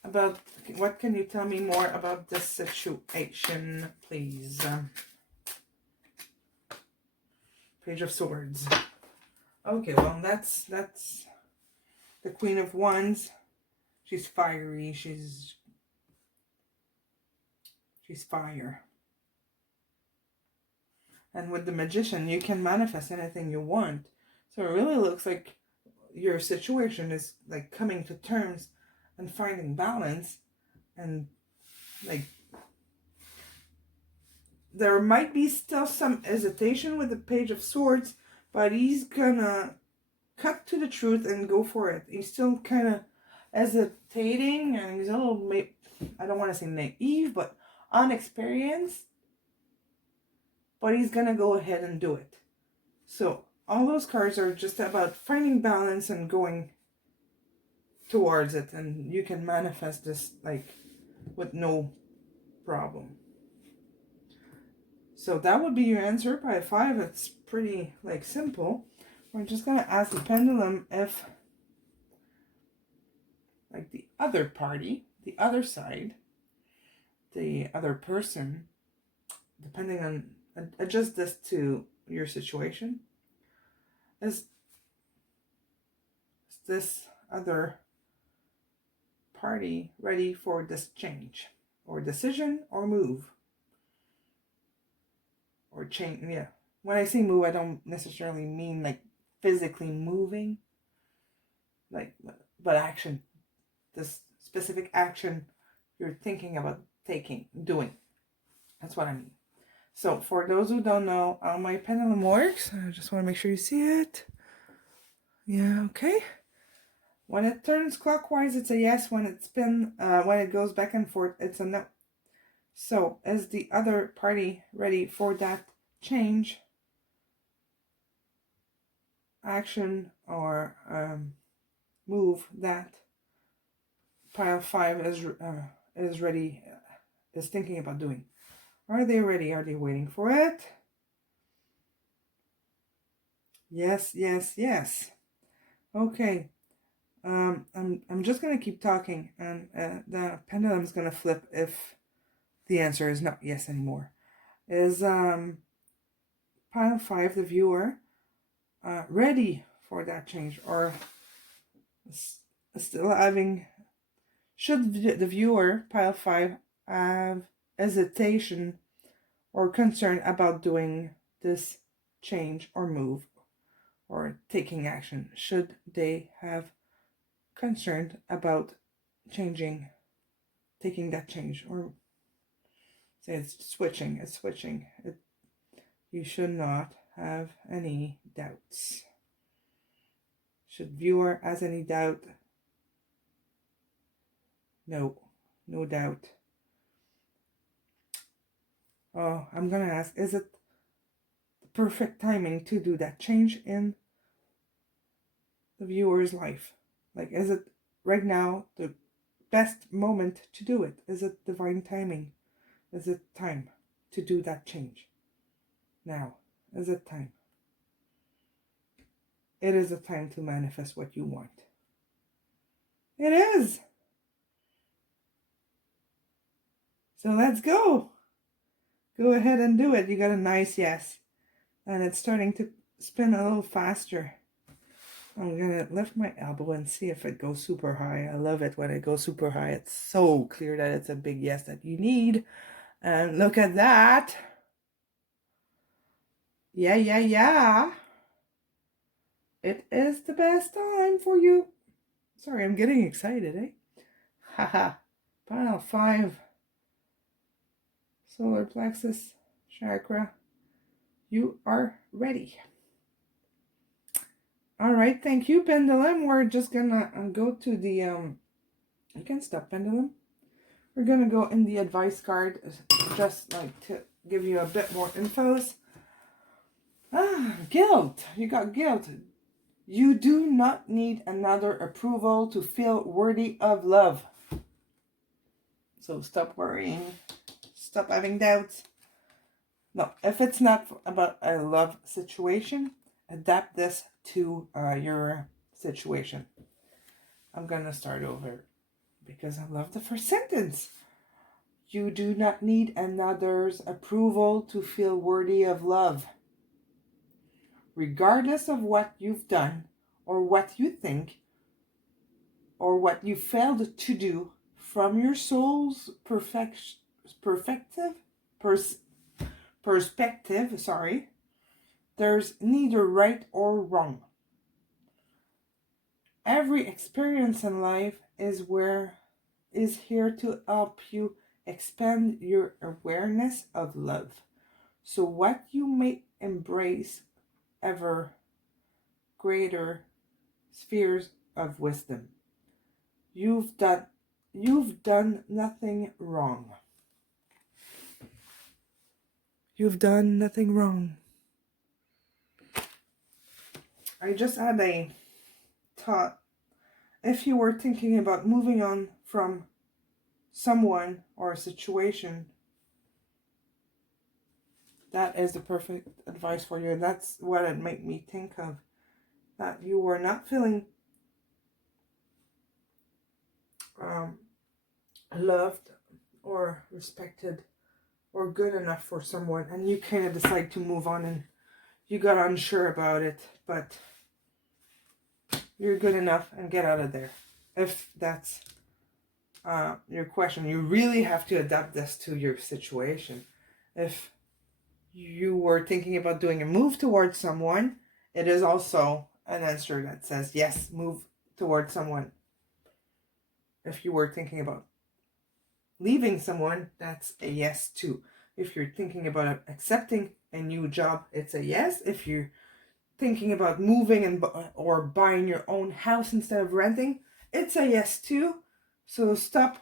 About what can you tell me more about this situation, please? Page of Swords. Okay, well, that's the Queen of Wands. She's fiery. She's fire. And with the Magician, you can manifest anything you want. So it really looks like your situation is like coming to terms and finding balance. And like there might be still some hesitation with the Page of Swords, but he's gonna cut to the truth and go for it. He's still kind of hesitating, and he's a little, I don't want to say naive, but unexperienced. But he's gonna go ahead and do it. So all those cards are just about finding balance and going towards it, and you can manifest this like with no problem. So that would be your answer by 5. It's pretty like simple. We're just gonna ask the pendulum if like the other party, the other side, the other person, depending on, adjust this to your situation. Is this other party ready for this change or decision or move or change? Yeah, when I say move, I don't necessarily mean like physically moving, like, but action, this specific action you're thinking about taking, doing. That's what I mean. So for those who don't know how my pendulum works, I just want to make sure you see it. Yeah, okay. When it turns clockwise, it's a yes. When it goes back and forth, it's a no. So is the other party ready for that change, action, or move that pile 5 is ready, is thinking about doing? Are they ready? Are they waiting for it? Yes, yes, yes. Okay. I'm just gonna keep talking, and the pendulum's gonna flip if the answer is not yes anymore. Is pile 5, the viewer, ready for that change, or still having? Should the viewer, pile 5, have hesitation or concern about doing this change or move or taking action? Should they have concerned about taking that change, or say it's switching? You should not have any doubts. Should viewer has any doubt? No doubt. Oh, I'm gonna ask, is it the perfect timing to do that change in the viewer's life? Like, is it right now the best moment to do it? Is it divine timing? Is it time to do that change? Now, is it time? It is a time to manifest what you want. It is. So let's go. Go ahead and do it. You got a nice yes. And it's starting to spin a little faster. I'm gonna lift my elbow and see if it goes super high. I love it when it goes super high. It's so clear that it's a big yes that you need. And look at that. Yeah, yeah, yeah. It is the best time for you. Sorry, I'm getting excited, eh? Haha. Pile 5. Solar plexus chakra. You are ready. All right, thank you, pendulum. We're just gonna go to the you can stop, pendulum. We're gonna go in the advice card, just like to give you a bit more infos. Guilt. You got guilt. You do not need another approval to feel worthy of love. So stop worrying. Stop having doubts. No, if it's not about a love situation, adapt this to your situation. I'm going to start over because I love the first sentence. You do not need another's approval to feel worthy of love. Regardless of what you've done or what you think or what you failed to do, from your soul's perspective, there's neither right or wrong. Every experience in life is here to help you expand your awareness of love. So what you may embrace ever greater spheres of wisdom. You've done nothing wrong. You've done nothing wrong. I just had a thought. If you were thinking about moving on from someone or a situation, that is the perfect advice for you. That's what it made me think of. That you were not feeling loved or respected or good enough for someone, and you kind of decide to move on, and you got unsure about it, but you're good enough and get out of there. If that's your question, you really have to adapt this to your situation. If you were thinking about doing a move towards someone, it is also an answer that says yes, move towards someone. If you were thinking about leaving someone, that's a yes too. If you're thinking about accepting a new job, it's a yes. If you're thinking about moving or buying your own house instead of renting, it's a yes too. So stop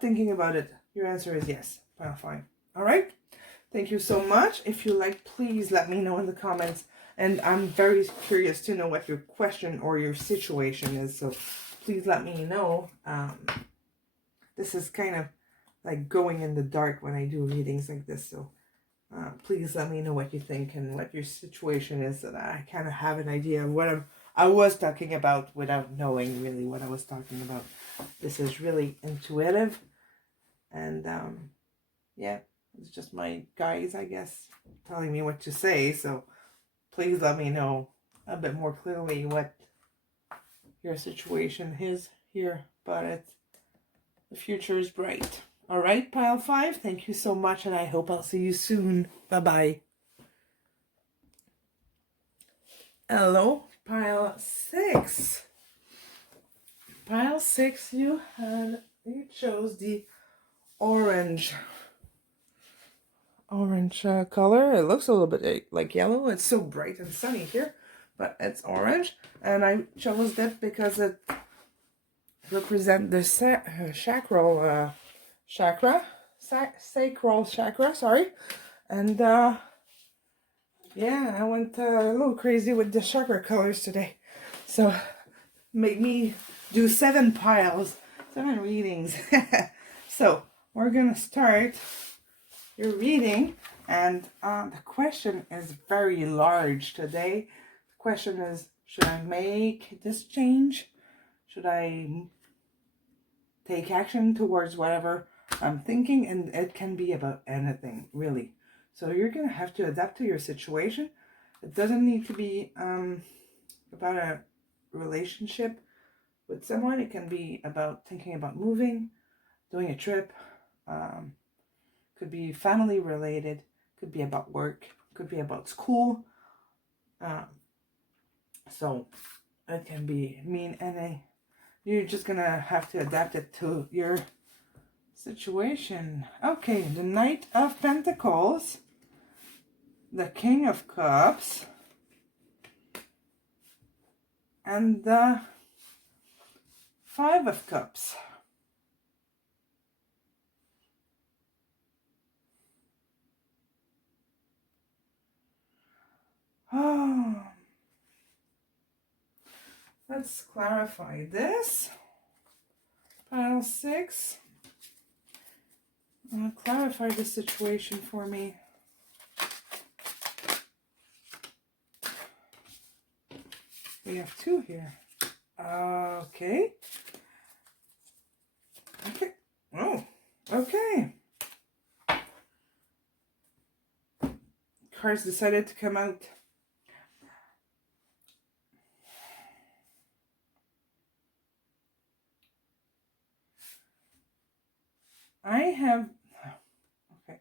thinking about it. Your answer is yes. Fine. All right. Thank you so much. If you like, please let me know in the comments. And I'm very curious to know what your question or your situation is. So please let me know. This is kind of like going in the dark when I do readings like this. So please let me know what you think and what your situation is, so that I kind of have an idea of what I was talking about without knowing really what I was talking about. This is really intuitive. And yeah, it's just my guides, I guess, telling me what to say. So please let me know a bit more clearly what your situation is here. But the future is bright. All right, pile 5, thank you so much, and I hope I'll see you soon. Bye-bye. Hello, pile 6. Pile 6, you chose the orange color. It looks a little bit like yellow. It's so bright and sunny here, but it's orange, and I chose that because it represents the sacral chakra, sorry. And yeah, I went a little crazy with the chakra colors today, so made me do 7 readings. So we're gonna start your reading, and the question is very large today. The question is, should I make this change? Should I take action towards whatever I'm thinking? And it can be about anything, really. So you're gonna have to adapt to your situation. It doesn't need to be about a relationship with someone. It can be about thinking about moving, doing a trip. Could be family related. Could be about work. Could be about school. So it can mean any. You're just gonna have to adapt it to your situation. Okay, the Knight of Pentacles, the King of Cups, and the Five of Cups. Oh, let's clarify this. Pile 6. Clarify the situation for me. We have 2 here. Okay. Okay. Oh, okay. Cards decided to come out. Okay.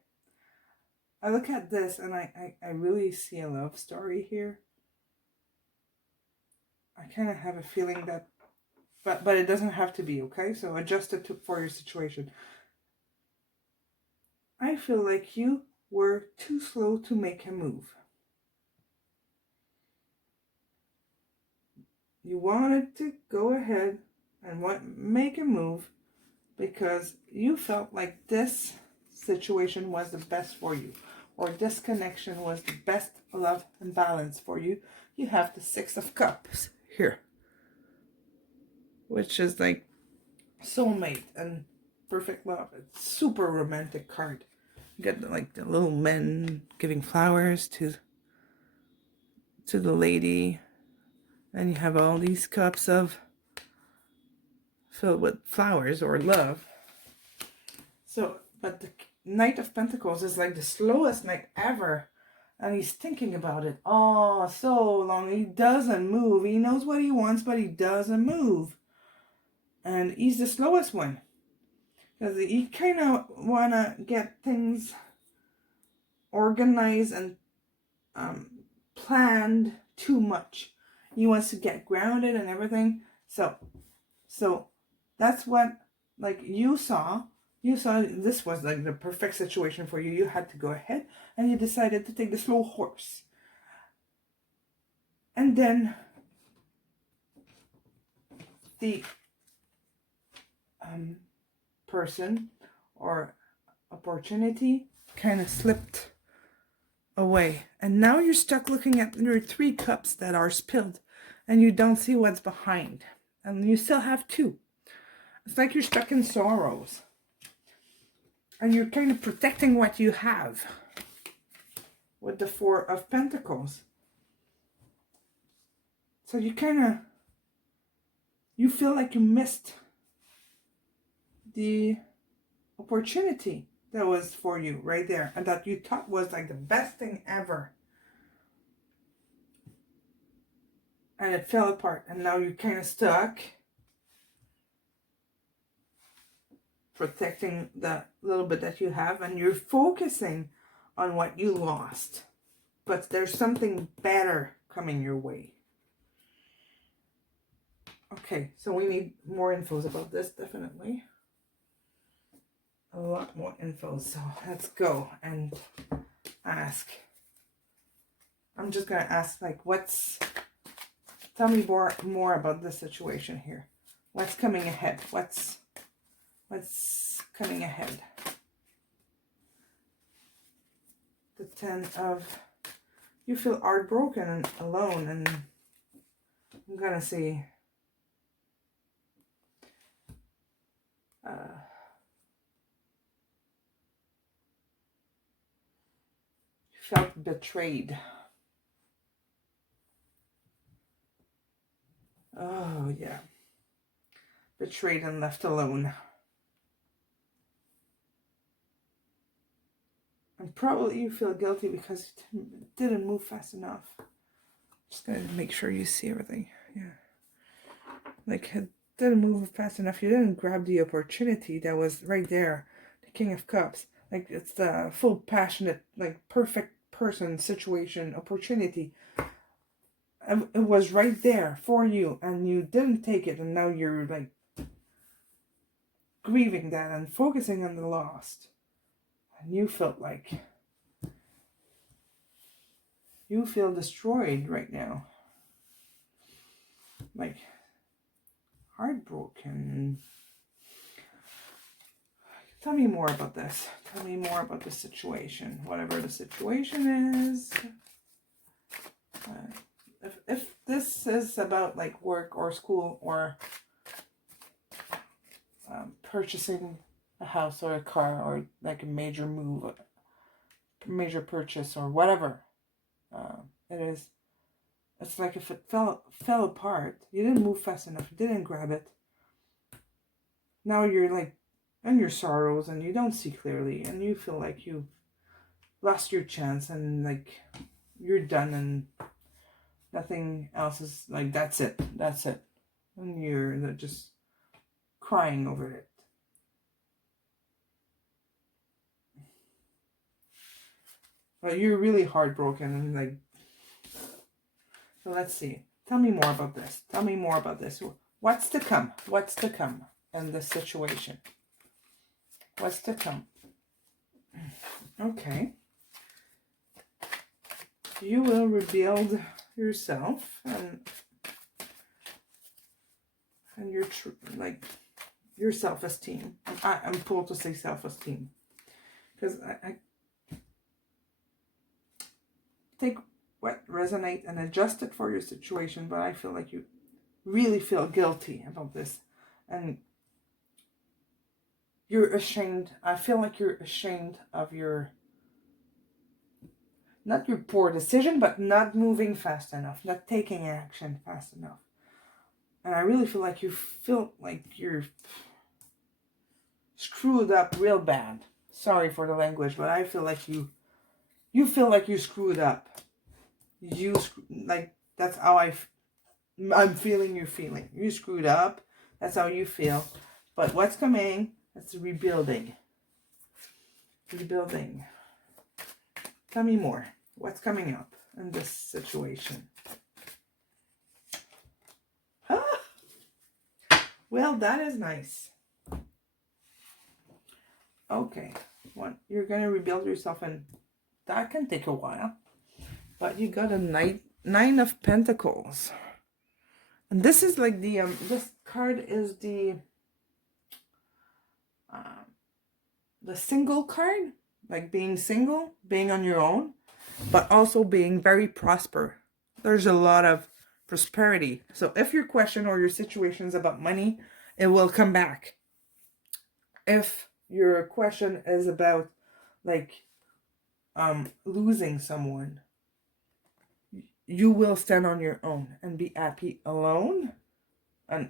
I look at this and I really see a love story here. I kind of have a feeling that, but it doesn't have to be, okay? So adjust it for your situation. I feel like you were too slow to make a move. You wanted to go ahead and make a move because you felt like this situation was the best for you, or this connection was the best love and balance for you. You have the Six of Cups here, which is like soulmate and perfect love. It's super romantic card. You get like the little men giving flowers to the lady, and you have all these cups filled with flowers or love. So, but the Knight of Pentacles is like the slowest knight ever. And he's thinking about it all so long. He doesn't move. He knows what he wants, but he doesn't move. And he's the slowest one. Because he kind of want to get things organized and planned too much. He wants to get grounded and everything. So that's what, like, you saw this was like the perfect situation for you. You had to go ahead and you decided to take the slow horse. And then the person or opportunity kind of slipped away. And now you're stuck looking at your 3 cups that are spilled and you don't see what's behind. And you still have 2. It's like you're stuck in sorrows. And you're kind of protecting what you have with the 4 of Pentacles. So you feel like you missed the opportunity that was for you right there. And that you thought was like the best thing ever. And it fell apart. And now you're kind of stuck. Protecting the little bit that you have, and you're focusing on what you lost, but there's something better coming your way. Okay, so we need more infos about this, definitely a lot more info. So let's go and ask. I'm just gonna ask, like, tell me more about this situation here. What's coming ahead? What's coming ahead? The 10 of, you feel heartbroken and alone, and I'm gonna see you felt betrayed. Oh yeah, betrayed and left alone. And probably you feel guilty because it didn't move fast enough. Just gonna make sure you see everything. Yeah. Like, it didn't move fast enough. You didn't grab the opportunity that was right there. The King of Cups. Like, it's the full passionate, like, perfect person, situation, opportunity. It was right there for you, and you didn't take it, and now you're, like, grieving that and focusing on the lost. And you felt like you feel destroyed right now. Like, heartbroken. Tell me more about this. Tell me more about the situation. Whatever the situation is. If this is about like work or school or purchasing a house or a car or like a major move, major purchase or whatever it is, it's like if it fell apart, you didn't move fast enough, you didn't grab it. Now you're like in your sorrows and you don't see clearly and you feel like you lost your chance and like you're done and nothing else is like, that's it. And you're just crying over it. But you're really heartbroken and like, so let's see. Tell me more about this. Tell me more about this. What's to come? What's to come in this situation? What's to come? Okay. You will rebuild yourself and your like your self-esteem. I'm pulled to say self-esteem because I take what resonate and adjust it for your situation, but I feel like you really feel guilty about this and you're ashamed. I feel like you're ashamed of your, not your poor decision, but not moving fast enough, not taking action fast enough. And I really feel like you're screwed up real bad. Sorry for the language, but I feel like you feel like you screwed up. Like, that's how I'm feeling you feeling. You screwed up. That's how you feel. But what's coming? It's rebuilding. Rebuilding. Tell me more. What's coming up in this situation? Well, that is nice. Okay. You're going to rebuild yourself, and that can take a while. But you got a Nine of Pentacles. And this is like the, this card is the single card. Like being single, being on your own, but also being very prosper. There's a lot of prosperity. So if your question or your situation is about money, it will come back. If your question is about like losing someone, you will stand on your own and be happy alone. And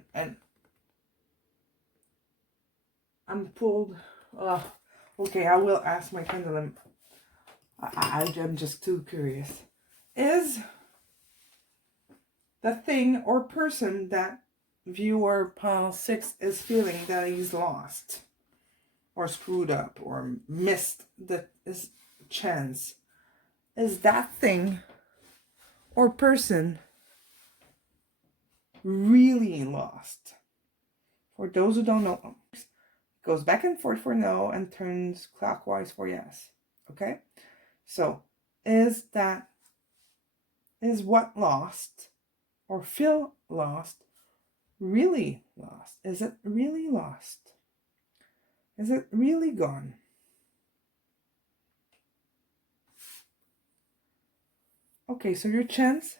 I'm pulled. Okay, I will ask my pendulum. I'm just too curious. Is the thing or person that viewer pile 6 is feeling that he's lost or screwed up or missed the chance, is that thing or person really lost? For those who don't know, it goes back and forth for no and turns clockwise for yes. Okay? So, is what lost or feel lost really lost? Is it really lost? Is it really gone? Okay, so your chance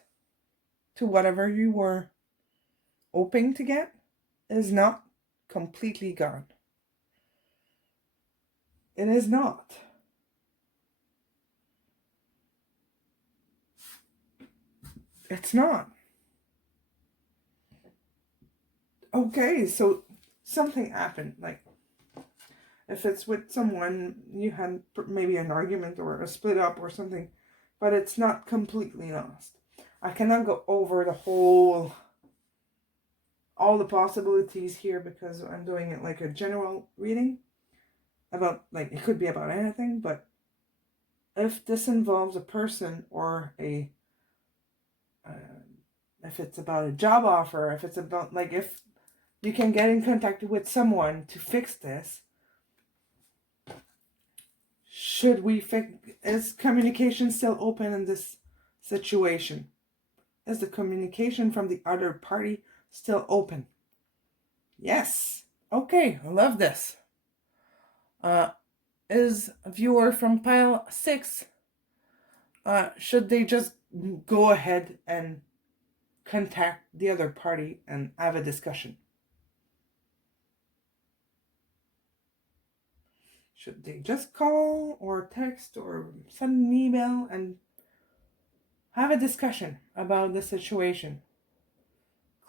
to whatever you were hoping to get is not completely gone. It is not. It's not. Okay, so something happened. Like, If it's with someone, you had maybe an argument or a split up or something, but it's not completely lost. I cannot go over all the possibilities here because I'm doing it like a general reading about, like, it could be about anything, but if this involves a person or if it's about a job offer, if it's about, like, if you can get in contact with someone to fix this, is communication still open in this situation? Is the communication from the other party still open? Yes. Okay, I love this. Is a viewer from pile 6, should they just go ahead and contact the other party and have a discussion? Should they just call or text or send an email and have a discussion about the situation?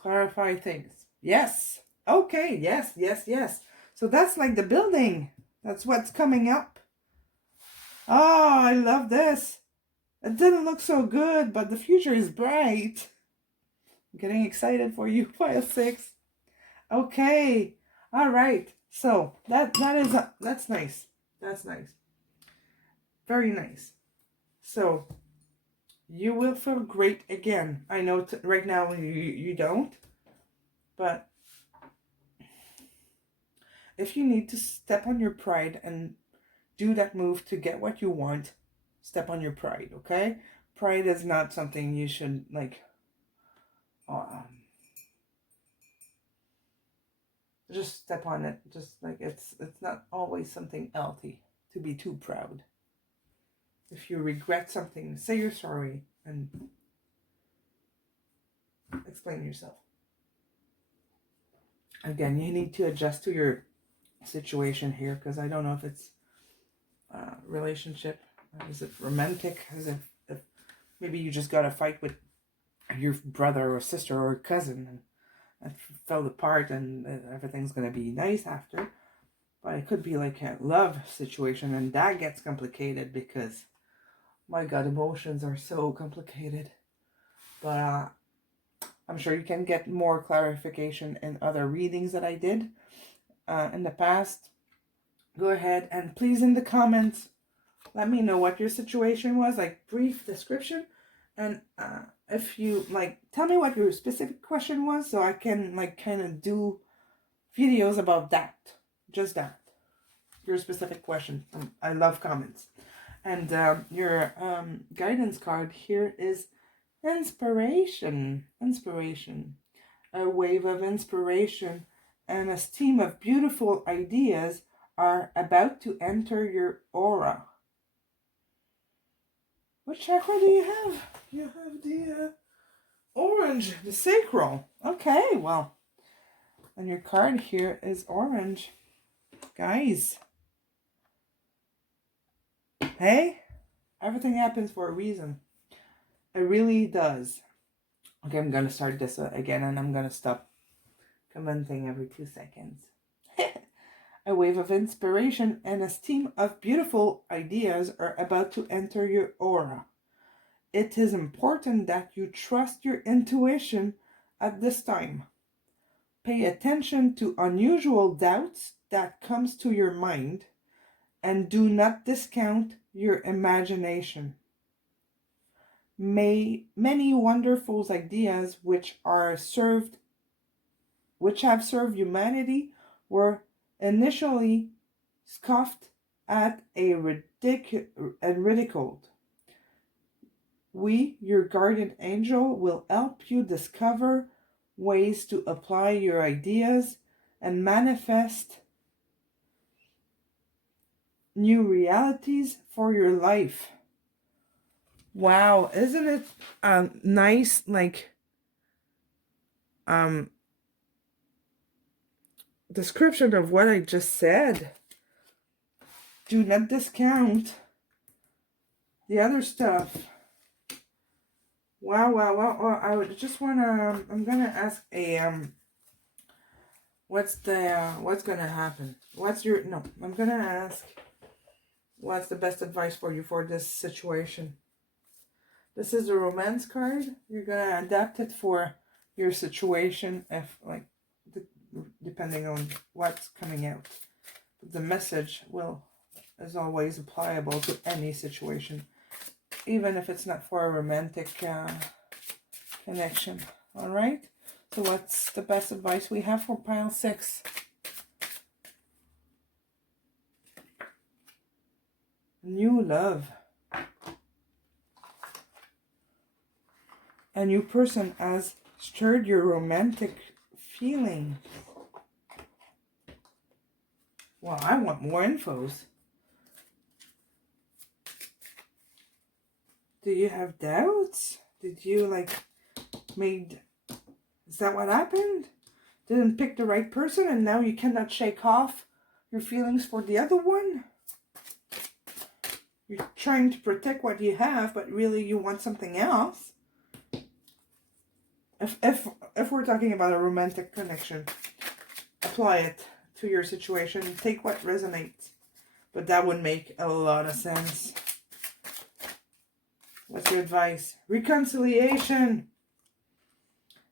Clarify things. Yes. Okay. Yes, yes, yes. So that's like the building. That's what's coming up. Oh, I love this. It didn't look so good, but the future is bright. I'm getting excited for you, file 6. Okay. All right. So that's nice. That's nice. Very nice. So you will feel great again. I know right now you don't, but if you need to step on your pride and do that move to get what you want, step on your pride, okay? Pride is not something you should, like, just step on it. Just like it's not always something healthy to be too proud. If you regret something, say you're sorry and explain yourself. Again, you need to adjust to your situation here, because I don't know if it's relationship, is it romantic, is it if maybe you just got a fight with your brother or sister or cousin and fell apart and everything's gonna be nice after. But it could be like a love situation, and that gets complicated because, my God, emotions are so complicated. But I'm sure you can get more clarification in other readings that I did in the past. Go ahead and please, in the comments, let me know what your situation was, like brief description. And if you, like, tell me what your specific question was so I can, like, kind of do videos about that. Just that. Your specific question. I love comments. And your guidance card here is inspiration. Inspiration. A wave of inspiration and a stream of beautiful ideas are about to enter your aura. What chakra do you have? You have the orange, the sacral. Okay, well, and your card here is orange. Guys, hey, everything happens for a reason. It really does. Okay, I'm going to start this again, and I'm going to stop commenting every 2 seconds. A wave of inspiration and a stream of beautiful ideas are about to enter your aura. It is important that you trust your intuition at this time. Pay attention to unusual doubts that comes to your mind, and do not discount your imagination. Many wonderful ideas which have served humanity were initially scoffed at and ridiculed. We, your guardian angel, will help you discover ways to apply your ideas and manifest new realities for your life. Wow, isn't it nice, like, description of what I just said? Do not discount the other stuff. Wow. I would just wanna, I'm gonna ask what's gonna happen? I'm gonna ask, what's the best advice for you for this situation? This is a romance card. You're gonna adapt it for your situation, if like, depending on what's coming out. The message is always applicable to any situation, even if it's not for a romantic connection. All right. So what's the best advice we have for pile 6? New love. A new person has stirred your romantic feeling. Well, I want more infos. Do you have doubts? Did you is that what happened? Didn't pick the right person and now you cannot shake off your feelings for the other one? You're trying to protect what you have, but really you want something else. If we're talking about a romantic connection, apply it to your situation. Take what resonates. But that would make a lot of sense. What's your advice? Reconciliation.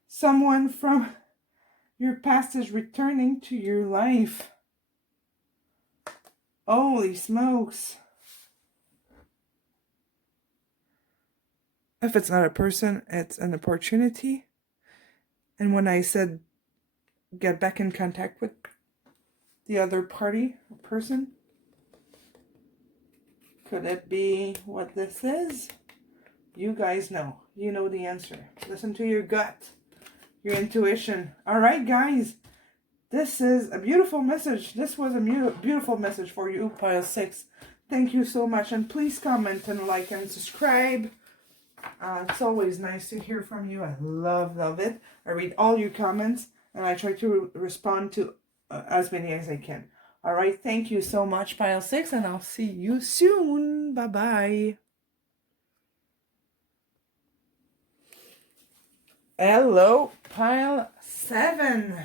Someone from your past is returning to your life. Holy smokes. If it's not a person, it's an opportunity. And when I said get back in contact with the other party or person, could it be what this is? You guys know. You know the answer. Listen to your gut, your intuition. All right, guys. This is a beautiful message. This was a beautiful message for you, pile 6. Thank you so much. And please comment and like and subscribe. It's always nice to hear from you. I love it. I read all your comments and I try to respond to as many as I can. All right. Thank you so much, pile 6, and I'll see you soon. Bye-bye. Hello, pile 7.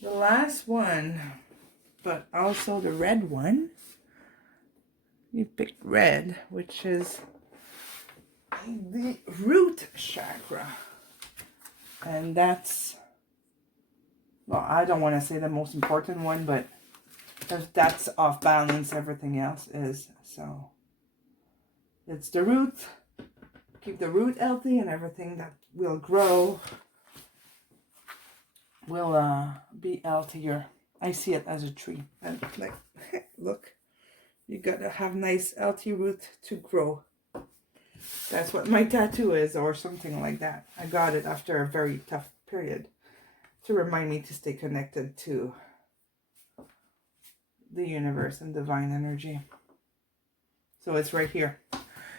The last one, but also the red one. You picked red, which is the root chakra. And that's, well, I don't want to say the most important one, but that's off balance, everything else is. So it's the root. Keep the root healthy, and everything that will grow will be healthier. I see it as a tree. And like, look, you gotta have nice healthy root to grow. That's what my tattoo is, or something like that. I got it after a very tough period to remind me to stay connected to the universe and divine energy. So it's right here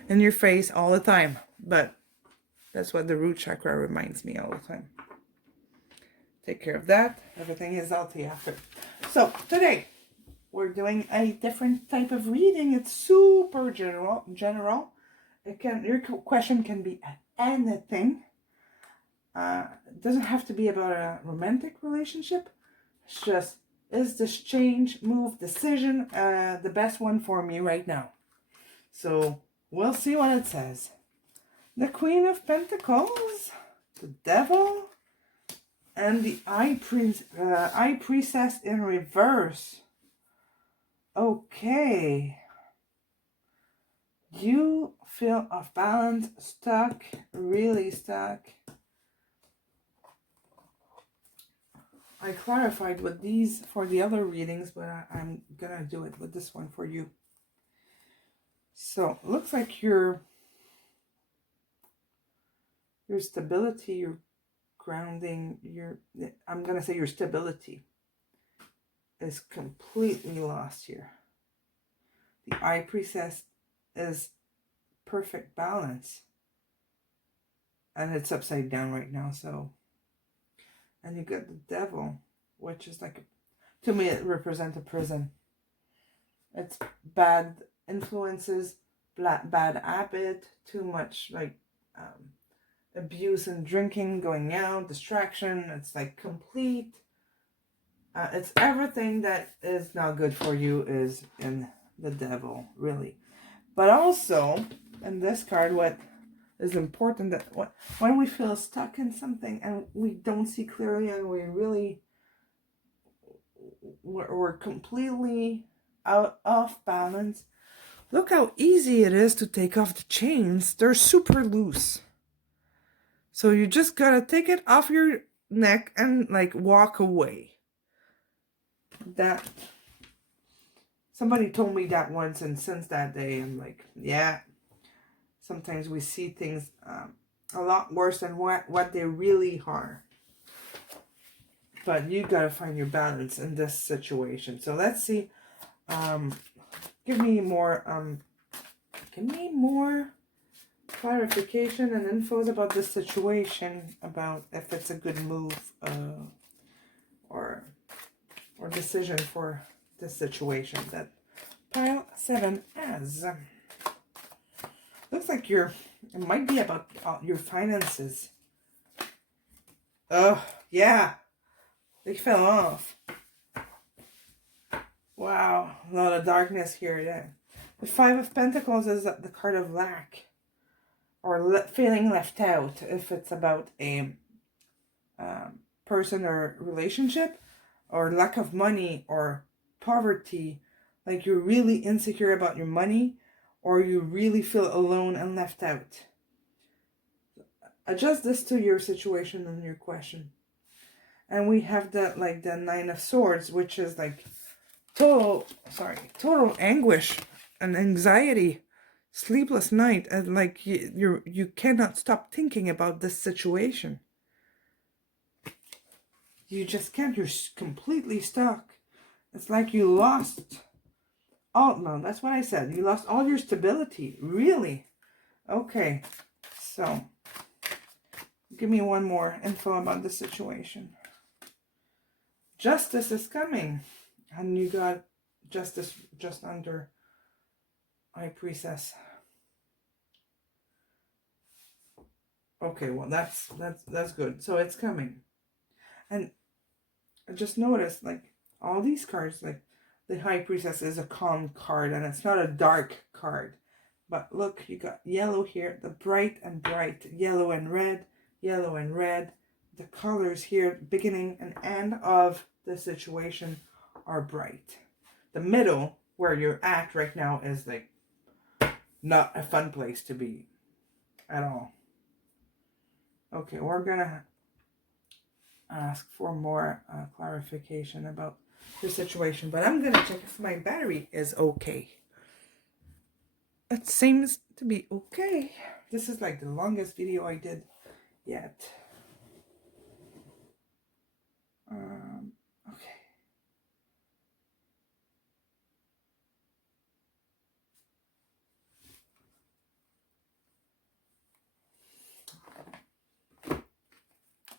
in your face all the time, but that's what the root chakra reminds me all the time. Take care of that. Everything is healthy after. So today we're doing a different type of reading. It's super general. Your question can be anything. It doesn't have to be about a romantic relationship. It's just, is this change, move, decision the best one for me right now? So we'll see what it says. The Queen of Pentacles, the Devil, and the High Priestess in reverse. Okay. You feel off balance, stuck, really stuck. I clarified with these for the other readings, but I'm gonna do it with this one for you. So, looks like your stability, your grounding, I'm gonna say your stability is completely lost here. The High Priestess is perfect balance, and it's upside down right now. So, and you got the Devil, which is like, to me, it represents a prison. It's bad influences, bad habit, too much like abuse and drinking, going out, distraction. It's like complete It's everything that is not good for you is in the devil, really. But also, in this card, what is important that when we feel stuck in something and we don't see clearly and we're completely out off balance, look how easy it is to take off the chains. They're super loose. So you just gotta take it off your neck and like walk away. That somebody told me that once, and since that day I'm like, yeah, sometimes we see things a lot worse than what they really are. But you gotta find your balance in this situation. So let's see. Give me more clarification and infos about this situation, about if it's a good move or decision for this situation that pile 7 has. Looks like it might be about your finances. Oh, yeah. They fell off. Wow, a lot of darkness here. Yeah. The 5 of Pentacles is the card of lack or feeling left out. If it's about a person or relationship, or lack of money or poverty, like you're really insecure about your money, or you really feel alone and left out. Adjust this to your situation and your question. And we have the 9 of Swords, which is like total anguish and anxiety, sleepless night, and like you cannot stop thinking about this situation. You just can't. You're completely stuck. It's like you lost all. No, that's what I said. You lost all your stability. Really? Okay. So, give me one more info about the situation. Justice is coming. And you got Justice just under High Priestess. Okay, well that's good. So it's coming. And I just noticed, like, all these cards, like the High Priestess is a calm card and it's not a dark card. But look, you got yellow here, the bright and bright, yellow and red, yellow and red. The colors here, beginning and end of the situation, are bright. The middle, where you're at right now, is like not a fun place to be at all. Okay, we're gonna ask for more clarification about the situation, but I'm gonna check if my battery is okay. It seems to be okay. This is like the longest video I did yet. Okay.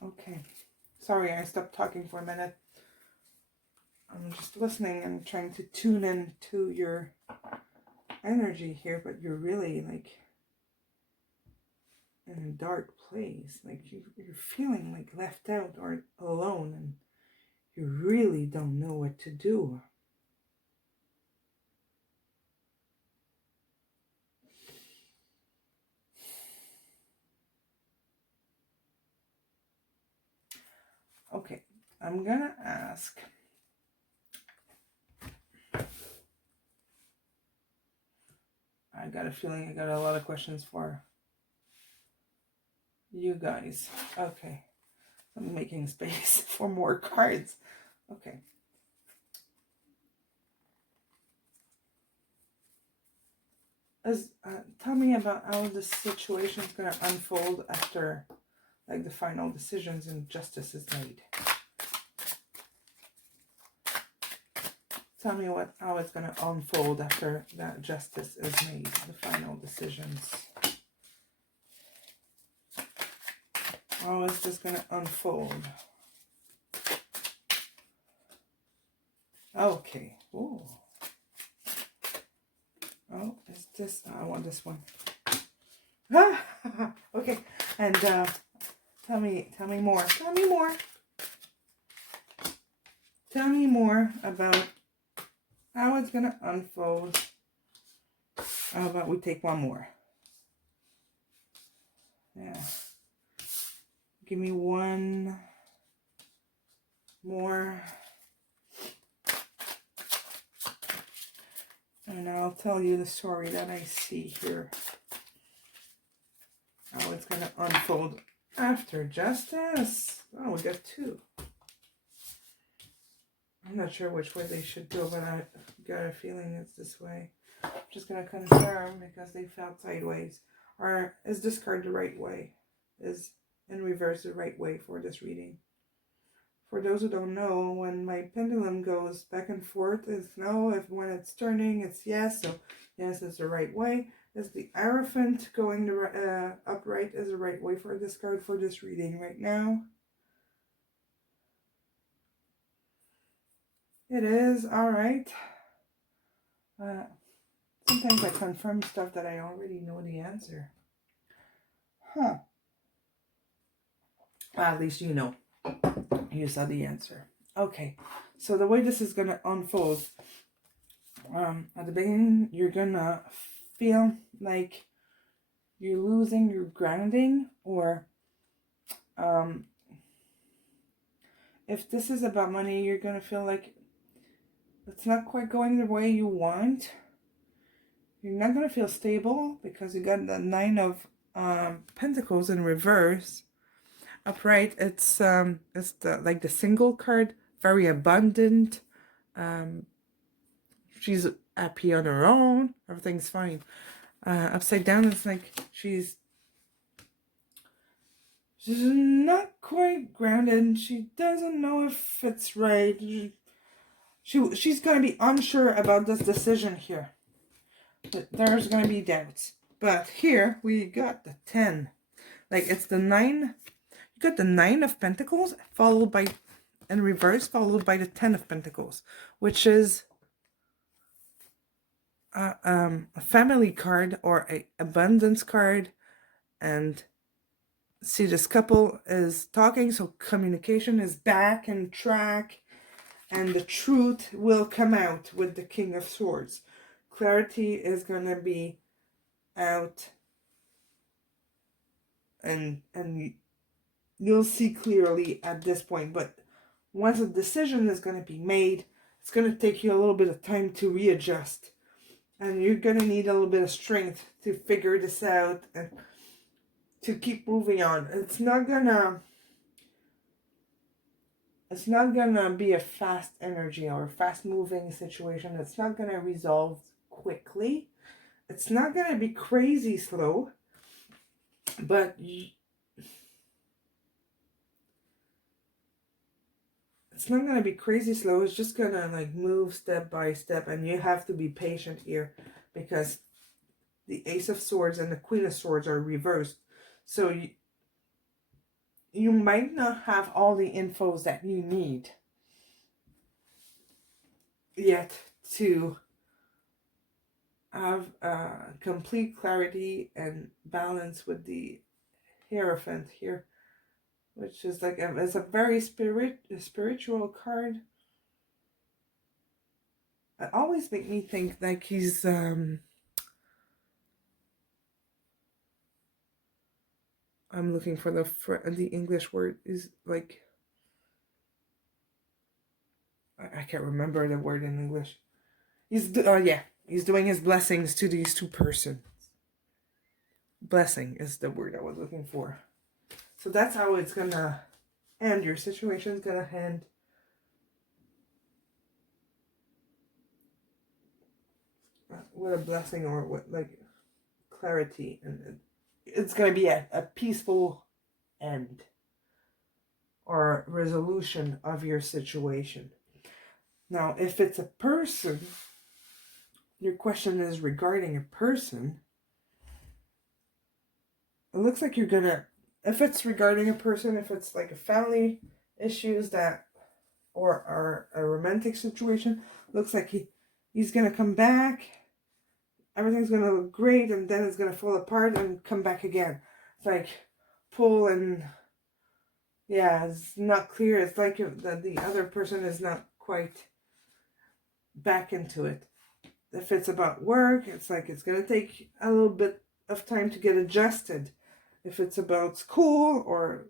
Okay. Sorry, I stopped talking for a minute. I'm just listening and trying to tune in to your energy here, but you're really like in a dark place. Like you're feeling like left out or alone, and you really don't know what to do. Okay, I'm gonna ask. I got a feeling I got a lot of questions for you guys. Okay, I'm making space for more cards. Okay. Tell me about how the situation is going to unfold after, like, the final decisions and justice is made. Tell me how it's going to unfold after that justice is made, the final decisions. How is this going to unfold? Okay. Ooh. Oh, is this? I want this one. Okay. And tell me more. Tell me more. tell me more about how it's going to unfold. How about we take one more? Yeah. Give me one more. And I'll tell you the story that I see here. How it's going to unfold after justice. Oh, we got two. I'm not sure which way they should go, but I got a feeling it's this way. I'm just going to confirm because they felt sideways. Or is this card the right way? Is in reverse the right way for this reading? For those who don't know, when my pendulum goes back and forth, it's no. If when it's turning, it's yes. So yes, it's the right way. Is the Hierophant going the upright is the right way for this card for this reading right now? It is. All right. Sometimes I confirm stuff that I already know the answer. Huh. Well, at least you know. You saw the answer. Okay. So the way this is going to unfold, at the beginning, you're going to feel like you're losing your grounding, or if this is about money, you're going to feel like it's not quite going the way you want. You're not going to feel stable because you got the Nine of Pentacles in reverse. Upright, it's the like the single card, very abundant. She's happy on her own. Everything's fine. Upside down, it's like she's not quite grounded. She doesn't know if it's right. She's gonna be unsure about this decision here. There's gonna be doubts. But here we got the 10. Like it's the 9. You got the 9 of Pentacles followed by, in reverse, followed by the 10 of Pentacles, which is a family card or a abundance card. And see, this couple is talking, so communication is back in track, and the truth will come out with the King of Swords. Clarity is going to be out, and you'll see clearly at this point. But once a decision is going to be made, it's going to take you a little bit of time to readjust. And you're going to need a little bit of strength to figure this out and to keep moving on. It's not gonna be a fast energy or a fast moving situation. It's not gonna resolve quickly. It's not gonna be crazy slow, but it's not gonna be crazy slow. It's just gonna like move step by step, and you have to be patient here because the Ace of Swords and the Queen of Swords are reversed. So you might not have all the infos that you need yet to have complete clarity and balance with the Hierophant here, which is like it's a very spiritual card. It always makes me think like he's I'm looking for the English word is like, I can't remember the word in English. He's doing his blessings to these two persons. Blessing is the word I was looking for. So that's how it's gonna end. Your situation's gonna end. With a blessing or with like clarity, and it's gonna be a peaceful end or resolution of your situation. Now, if it's a person, your question is regarding a person, it looks like you're gonna, if it's regarding a person, if it's like a family issues that, or a romantic situation, looks like he's gonna come back, everything's gonna look great, and then it's gonna fall apart and come back again. It's like pull and yeah, it's not clear. It's like the other person is not quite back into it. If it's about work, it's like it's going to take a little bit of time to get adjusted. If it's about school or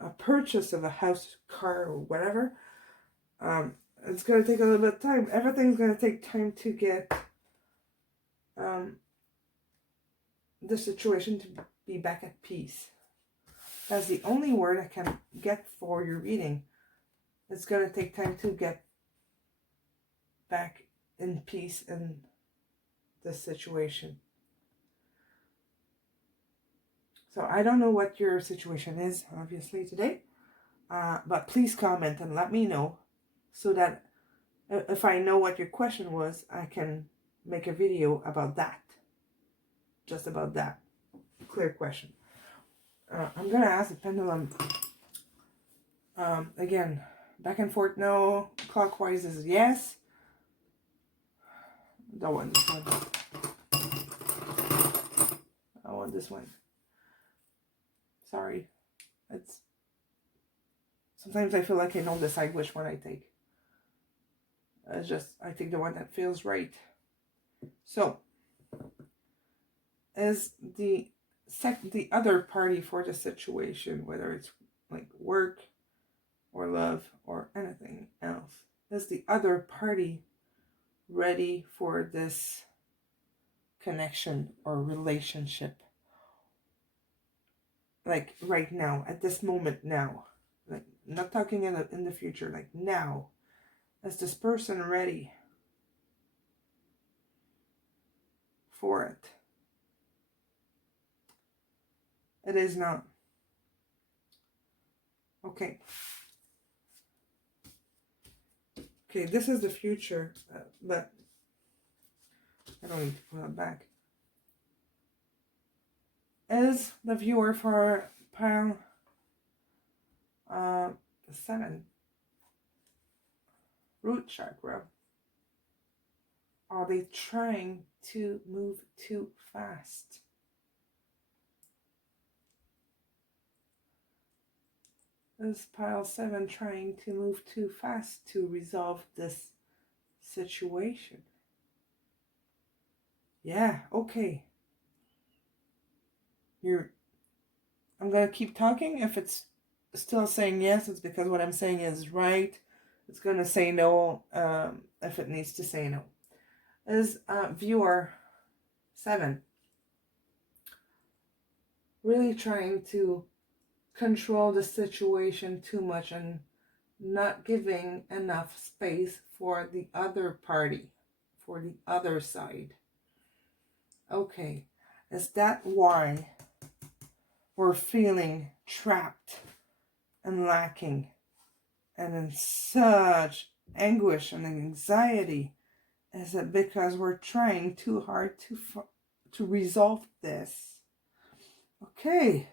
a purchase of a house, car, or whatever, it's going to take a little bit of time. Everything's going to take time to get the situation to be back at peace. That's the only word I can get for your reading. It's going to take time to get back in peace in this situation. So I don't know what your situation is, obviously, today. But please comment and let me know so that if I know what your question was, I can make a video about that. Just about that. Clear question. I'm going to ask the pendulum. Again, back and forth, no. Clockwise is yes. Don't want this one. I want this one. Sorry. It's sometimes I feel like I don't decide which one I take. It's just I take the one that feels right. So is the other party for the situation, whether it's like work or love or anything else, is the other party ready for this connection or relationship? Like right now, at this moment now, like not talking in the future, like now, is this person ready for it? It is not. Okay. Okay, this is the future, but I don't need to put it back. Is the viewer for pile 7, root chakra, are they trying to move too fast? Is pile 7 trying to move too fast to resolve this situation? Yeah, okay. I'm going to keep talking. If it's still saying yes, it's because what I'm saying is right. It's going to say no if it needs to say no. Is viewer 7 really trying to control the situation too much and not giving enough space for the other party, for the other side? Okay, is that why we're feeling trapped and lacking and in such anguish and anxiety? Is it because we're trying too hard to resolve this? Okay,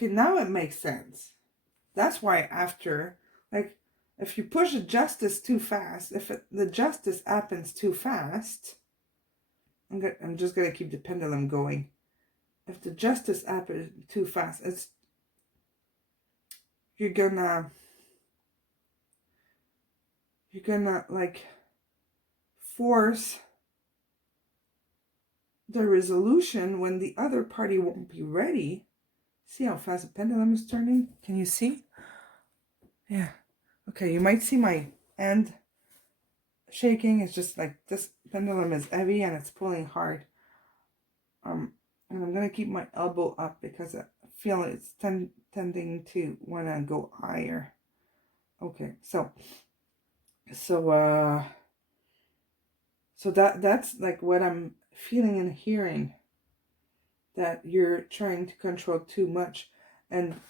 now it makes sense. That's why after, like, if you push the justice too fast, the justice happens too fast, I'm just going to keep the pendulum going. If the justice happens too fast, you're gonna like force the resolution when the other party won't be ready. See how fast the pendulum is turning? Can you see? Yeah. Okay, you might see my hand shaking. It's just like this pendulum is heavy and it's pulling hard. And I'm going to keep my elbow up because I feel it's tending to want to go higher. Okay, so that's like what I'm feeling and hearing, that you're trying to control too much, and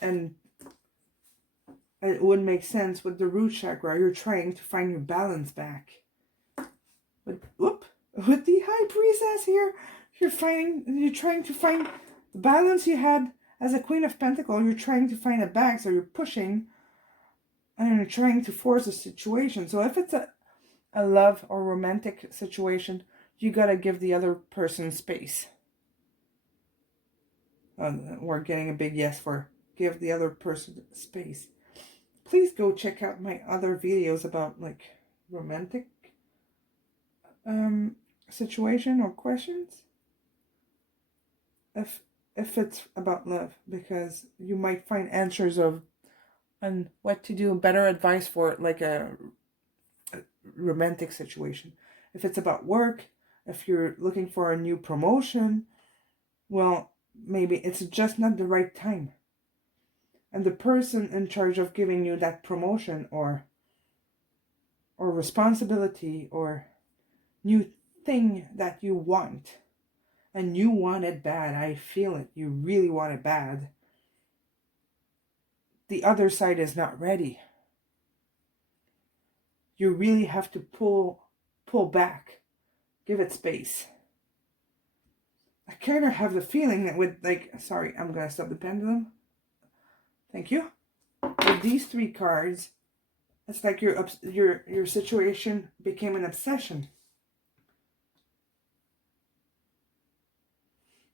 it would make sense with the root chakra. You're trying to find your balance back. But with the high priestess here, you're trying to find the balance you had as a Queen of Pentacles. You're trying to find it back, so you're pushing and you're trying to force a situation. So if it's a love or romantic situation, you gotta give the other person space. We're getting a big yes for give the other person space. Please go check out my other videos about like romantic situation or questions. If it's about love, because you might find answers on what to do, better advice for like a romantic situation. If it's about work, if you're looking for a new promotion, well, maybe it's just not the right time. And the person in charge of giving you that promotion or responsibility or new thing that you want, and you want it bad, I feel it, you really want it bad, the other side is not ready. You really have to pull back, give it space. I kind of have the feeling that with like, sorry, I'm gonna stop the pendulum. Thank you. With these 3 cards, it's like your situation became an obsession.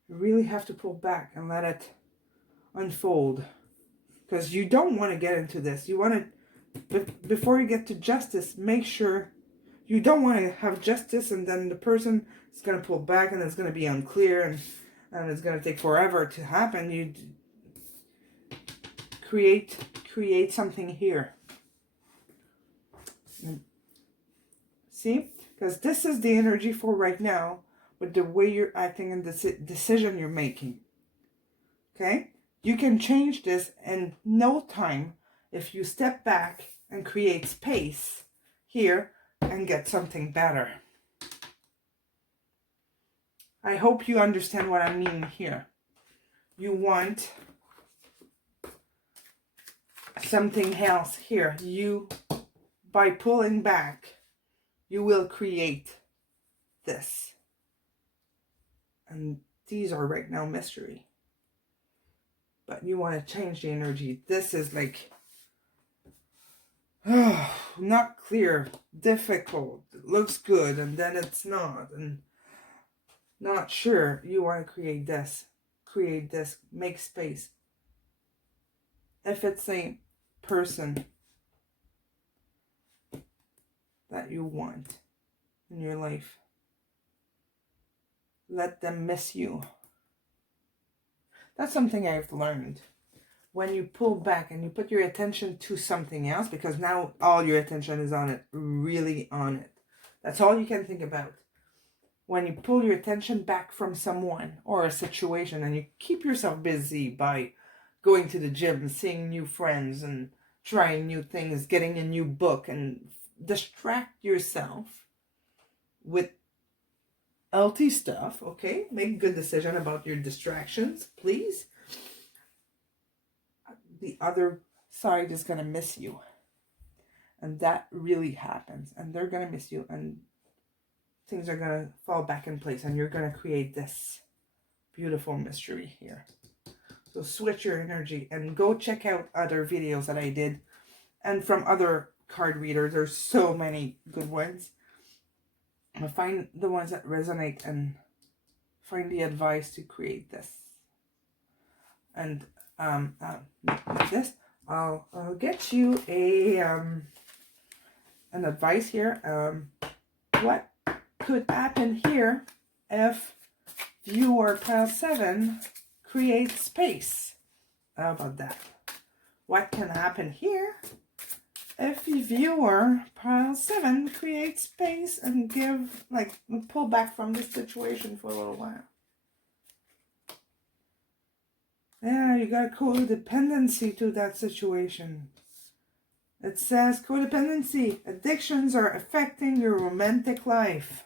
You really have to pull back and let it unfold, because you don't want to get into this. You want to, before you get to justice, make sure you don't want to have justice and then the person is going to pull back and it's going to be unclear and it's going to take forever to happen. You create something here. See? Because this is the energy for right now with the way you're acting and the decision you're making. Okay? You can change this in no time if you step back and create space here and get something better. I hope you understand what I mean here. You want something else here. You, by pulling back, you will create this. And these are right now mystery. But you want to change the energy. This is like, not clear, difficult, it looks good, and then it's not, and not sure. You want to create this, make space. If it's a person that you want in your life, let them miss you. That's something I've learned. When you pull back and you put your attention to something else, because now all your attention is on it, really on it. That's all you can think about. When you pull your attention back from someone or a situation and you keep yourself busy by going to the gym, seeing new friends and trying new things, getting a new book, and distract yourself with healthy stuff, okay? Make a good decision about your distractions, please. The other side is going to miss you. And that really happens. And they're going to miss you. And things are going to fall back in place. And you're going to create this beautiful mystery here. So switch your energy and go check out other videos that I did. And from other card readers. There's so many good ones. I find the ones that resonate and find the advice to create this. And like this, I'll get you a an advice here. What could happen here if viewer pile 7 creates space? How about that? What can happen here if the viewer pile 7 creates space and pull back from this situation for a little while? Yeah, you got codependency to that situation. It says codependency. Addictions are affecting your romantic life.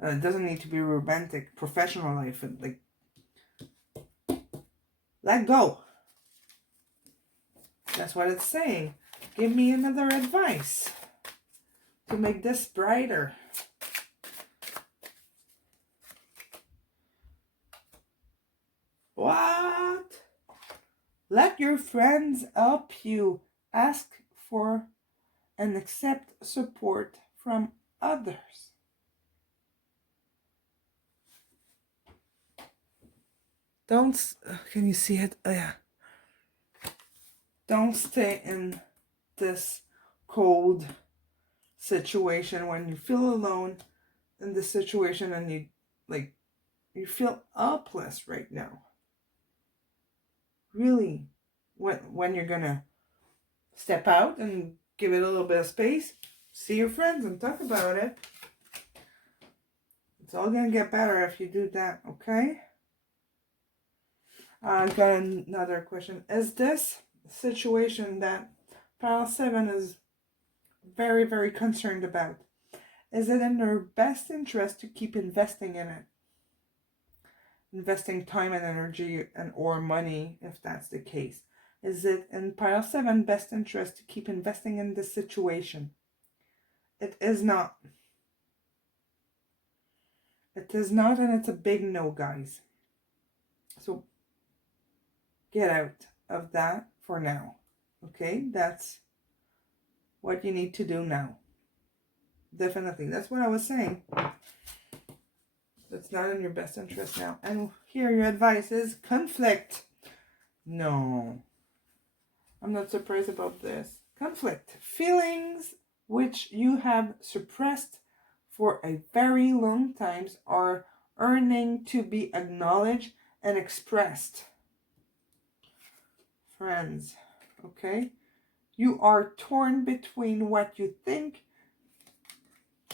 It doesn't need to be romantic, professional life. Like, let go. That's what it's saying. Give me another advice to make this brighter. What? Let your friends help you. Ask for and accept support from others. Don't, can you see it? Oh, yeah. Don't stay in this cold situation when you feel alone in this situation and you feel helpless right now. Really, when you're gonna step out and give it a little bit of space, see your friends and talk about it. It's all gonna get better if you do that, okay? I've got another question. Is this situation that Pile 7 is very, very concerned about, is it in their best interest to keep investing in it? Investing time and energy and or money, if that's the case. Is it in Pile 7 best interest to keep investing in this situation? It is not. It is not, and it's a big no, guys. So get out of that for now. Okay? That's what you need to do now. Definitely. That's what I was saying. That's not in your best interest now. And here your advice is conflict. No. I'm not surprised about this. Conflict. Feelings which you have suppressed for a very long time are earning to be acknowledged and expressed. Friends, okay? You are torn between what you think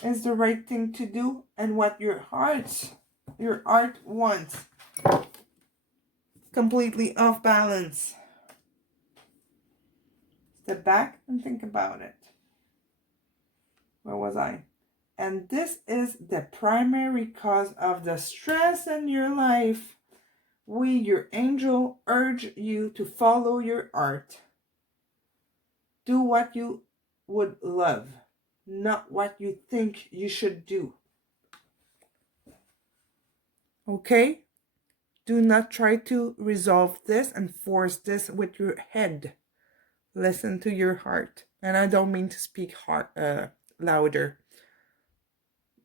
is the right thing to do and what your heart wants. Completely off balance. Step back and think about it. Where was I? And this is the primary cause of the stress in your life. We, your angel, urge you to follow your art. Do what you would love, not what you think you should do. Okay? Do not try to resolve this and force this with your head. Listen to your heart. And I don't mean to speak louder.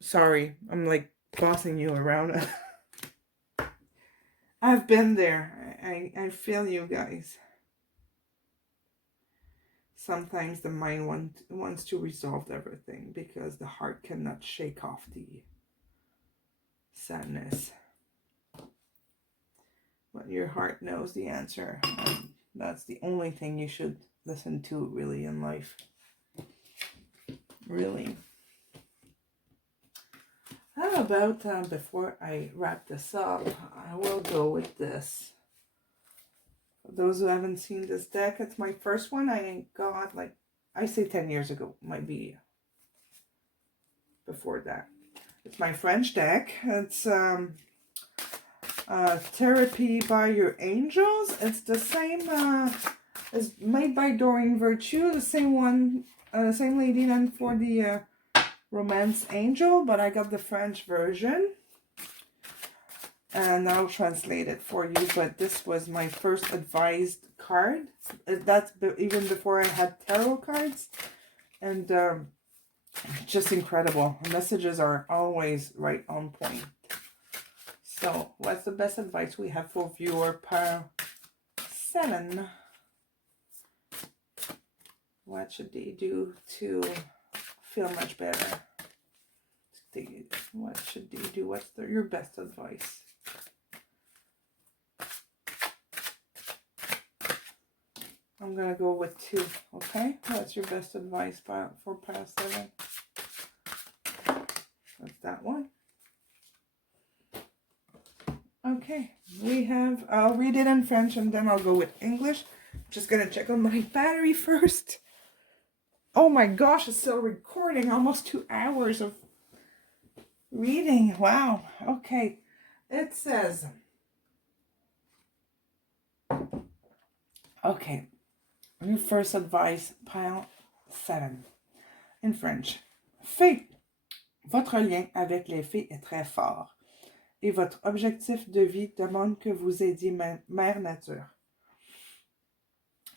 Sorry, I'm like bossing you around. I've been there. I feel you guys. Sometimes the mind wants to resolve everything because the heart cannot shake off the sadness. But your heart knows the answer. And that's the only thing you should listen to really in life. Really. How about before I wrap this up, I will go with this. For those who haven't seen this deck, it's my first one. I got, I say 10 years ago. Might be before that. It's my French deck. It's Therapy by Your Angels. It's the same, it's made by Doreen Virtue, the same one, the same lady then for the Romance Angel, but I got the French version. And I'll translate it for you, but this was my first advised card. That's even before I had tarot cards. And just incredible. The messages are always right on point. So, what's the best advice we have for viewer Pile 7? What should they do to feel much better? What should they do? What's your best advice? I'm going to go with 2, okay? What's your best advice for Pile 7? That's that one. Okay, I'll read it in French and then I'll go with English. Just going to check on my battery first. Oh my gosh, it's still recording. Almost 2 hours of reading. Wow. Okay. It says, okay, your first advice, Pile 7, in French. Fée, votre lien avec les fées est très fort et votre objectif de vie demande que vous aidiez Mère Nature.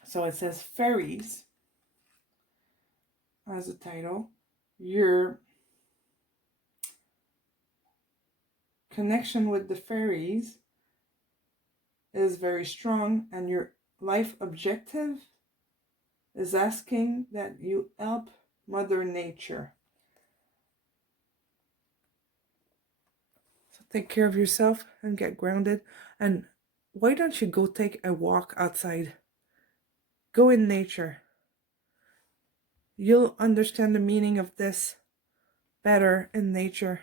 So it says fairies, as a title. Your connection with the fairies is very strong, and your life objective is asking that you help Mother Nature. So take care of yourself and get grounded. And why don't you go take a walk outside? Go in nature. You'll understand the meaning of this better in nature.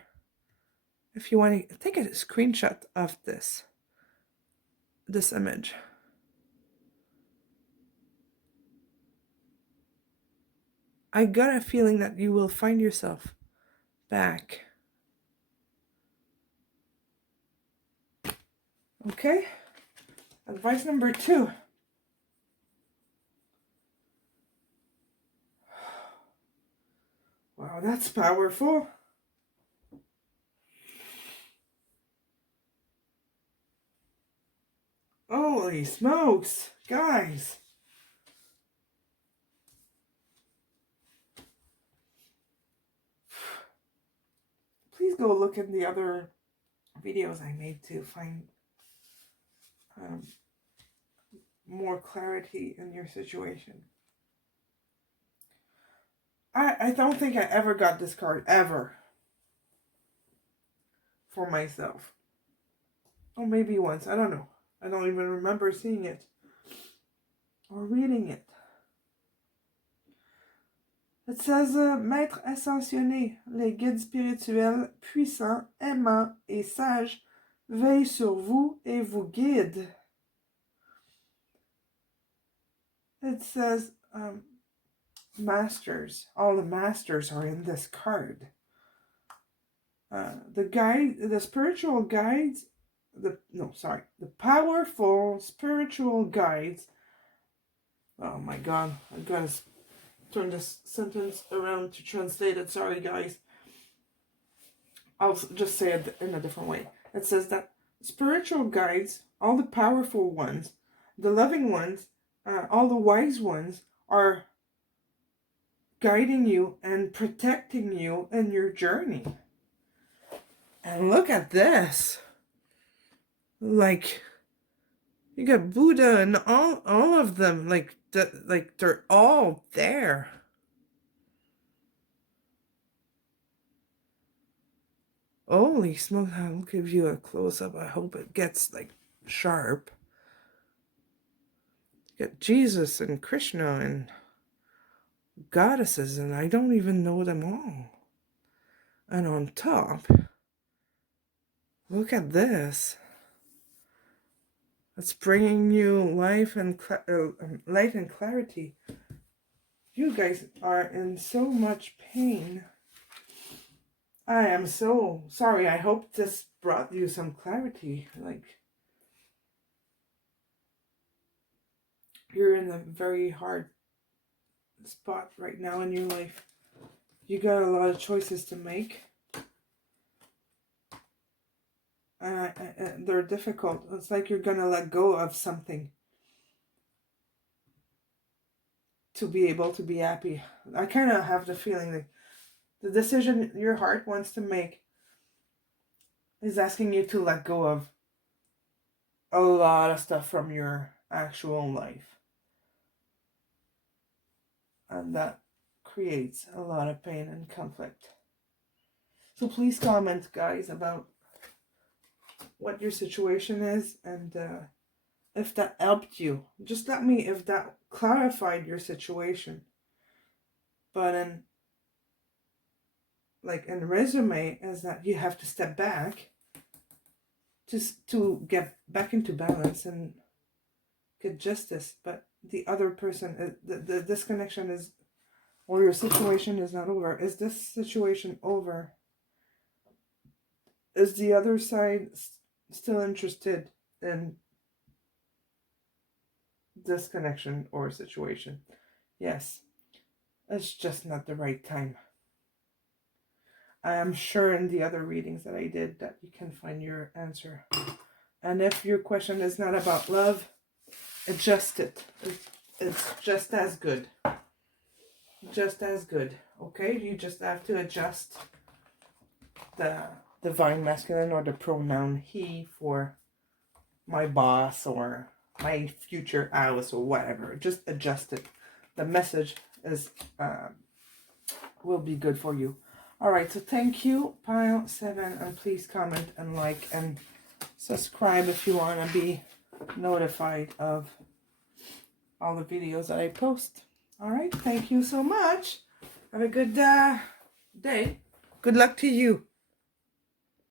If you want to take a screenshot of this image. I got a feeling that you will find yourself back. Okay? Advice number 2. Wow, that's powerful. Holy smokes, guys. Please go look at the other videos I made to find more clarity in your situation. I don't think I ever got this card, ever, for myself. Or maybe once, I don't know. I don't even remember seeing it or reading it. It says, Maîtres ascensionnés, les guides spirituels, puissants, aimants et sages, veillent sur vous et vous guident. It says, masters. All the masters are in this card. The spiritual guides, the powerful spiritual guides. Oh my God, I've got to turn this sentence around to translate it. Sorry, guys. I'll just say it in a different way. It says that spiritual guides, all the powerful ones, the loving ones, all the wise ones are guiding you and protecting you in your journey. And look at this. Like, you got Buddha and all of them. Like they're all there. Holy smoke, I'll give you a close-up. I hope it gets like sharp. You got Jesus and Krishna and goddesses, and I don't even know them all. And on top, look at this. It's bringing you life and light and clarity. You guys are in so much pain. I am so sorry. I hope this brought you some clarity. Like, you're in a very hard spot right now in your life. You got a lot of choices to make. They're difficult. It's like you're gonna let go of something to be able to be happy. I kind of have the feeling that the decision your heart wants to make is asking you to let go of a lot of stuff from your actual life. And that creates a lot of pain and conflict. So please comment, guys, about what your situation is, and if that helped you. Just let me if that clarified your situation. But in resume is that you have to step back just to get back into balance and get justice. But the other person, the disconnection is, or your situation is not over. Is this situation over? Is the other side still interested in disconnection or situation? Yes. It's just not the right time. I am sure in the other readings that I did that you can find your answer. And if your question is not about love, adjust it. It's just as good. Just as good. Okay? You just have to adjust the divine masculine or the pronoun he for my boss or my future Alice or whatever. Just adjust it. the message is will be good for you. All right, so thank you, pile 7, and please comment and like and subscribe if you want to be notified of all the videos that I post. All right, thank you so much. Have a good day. Good luck to you.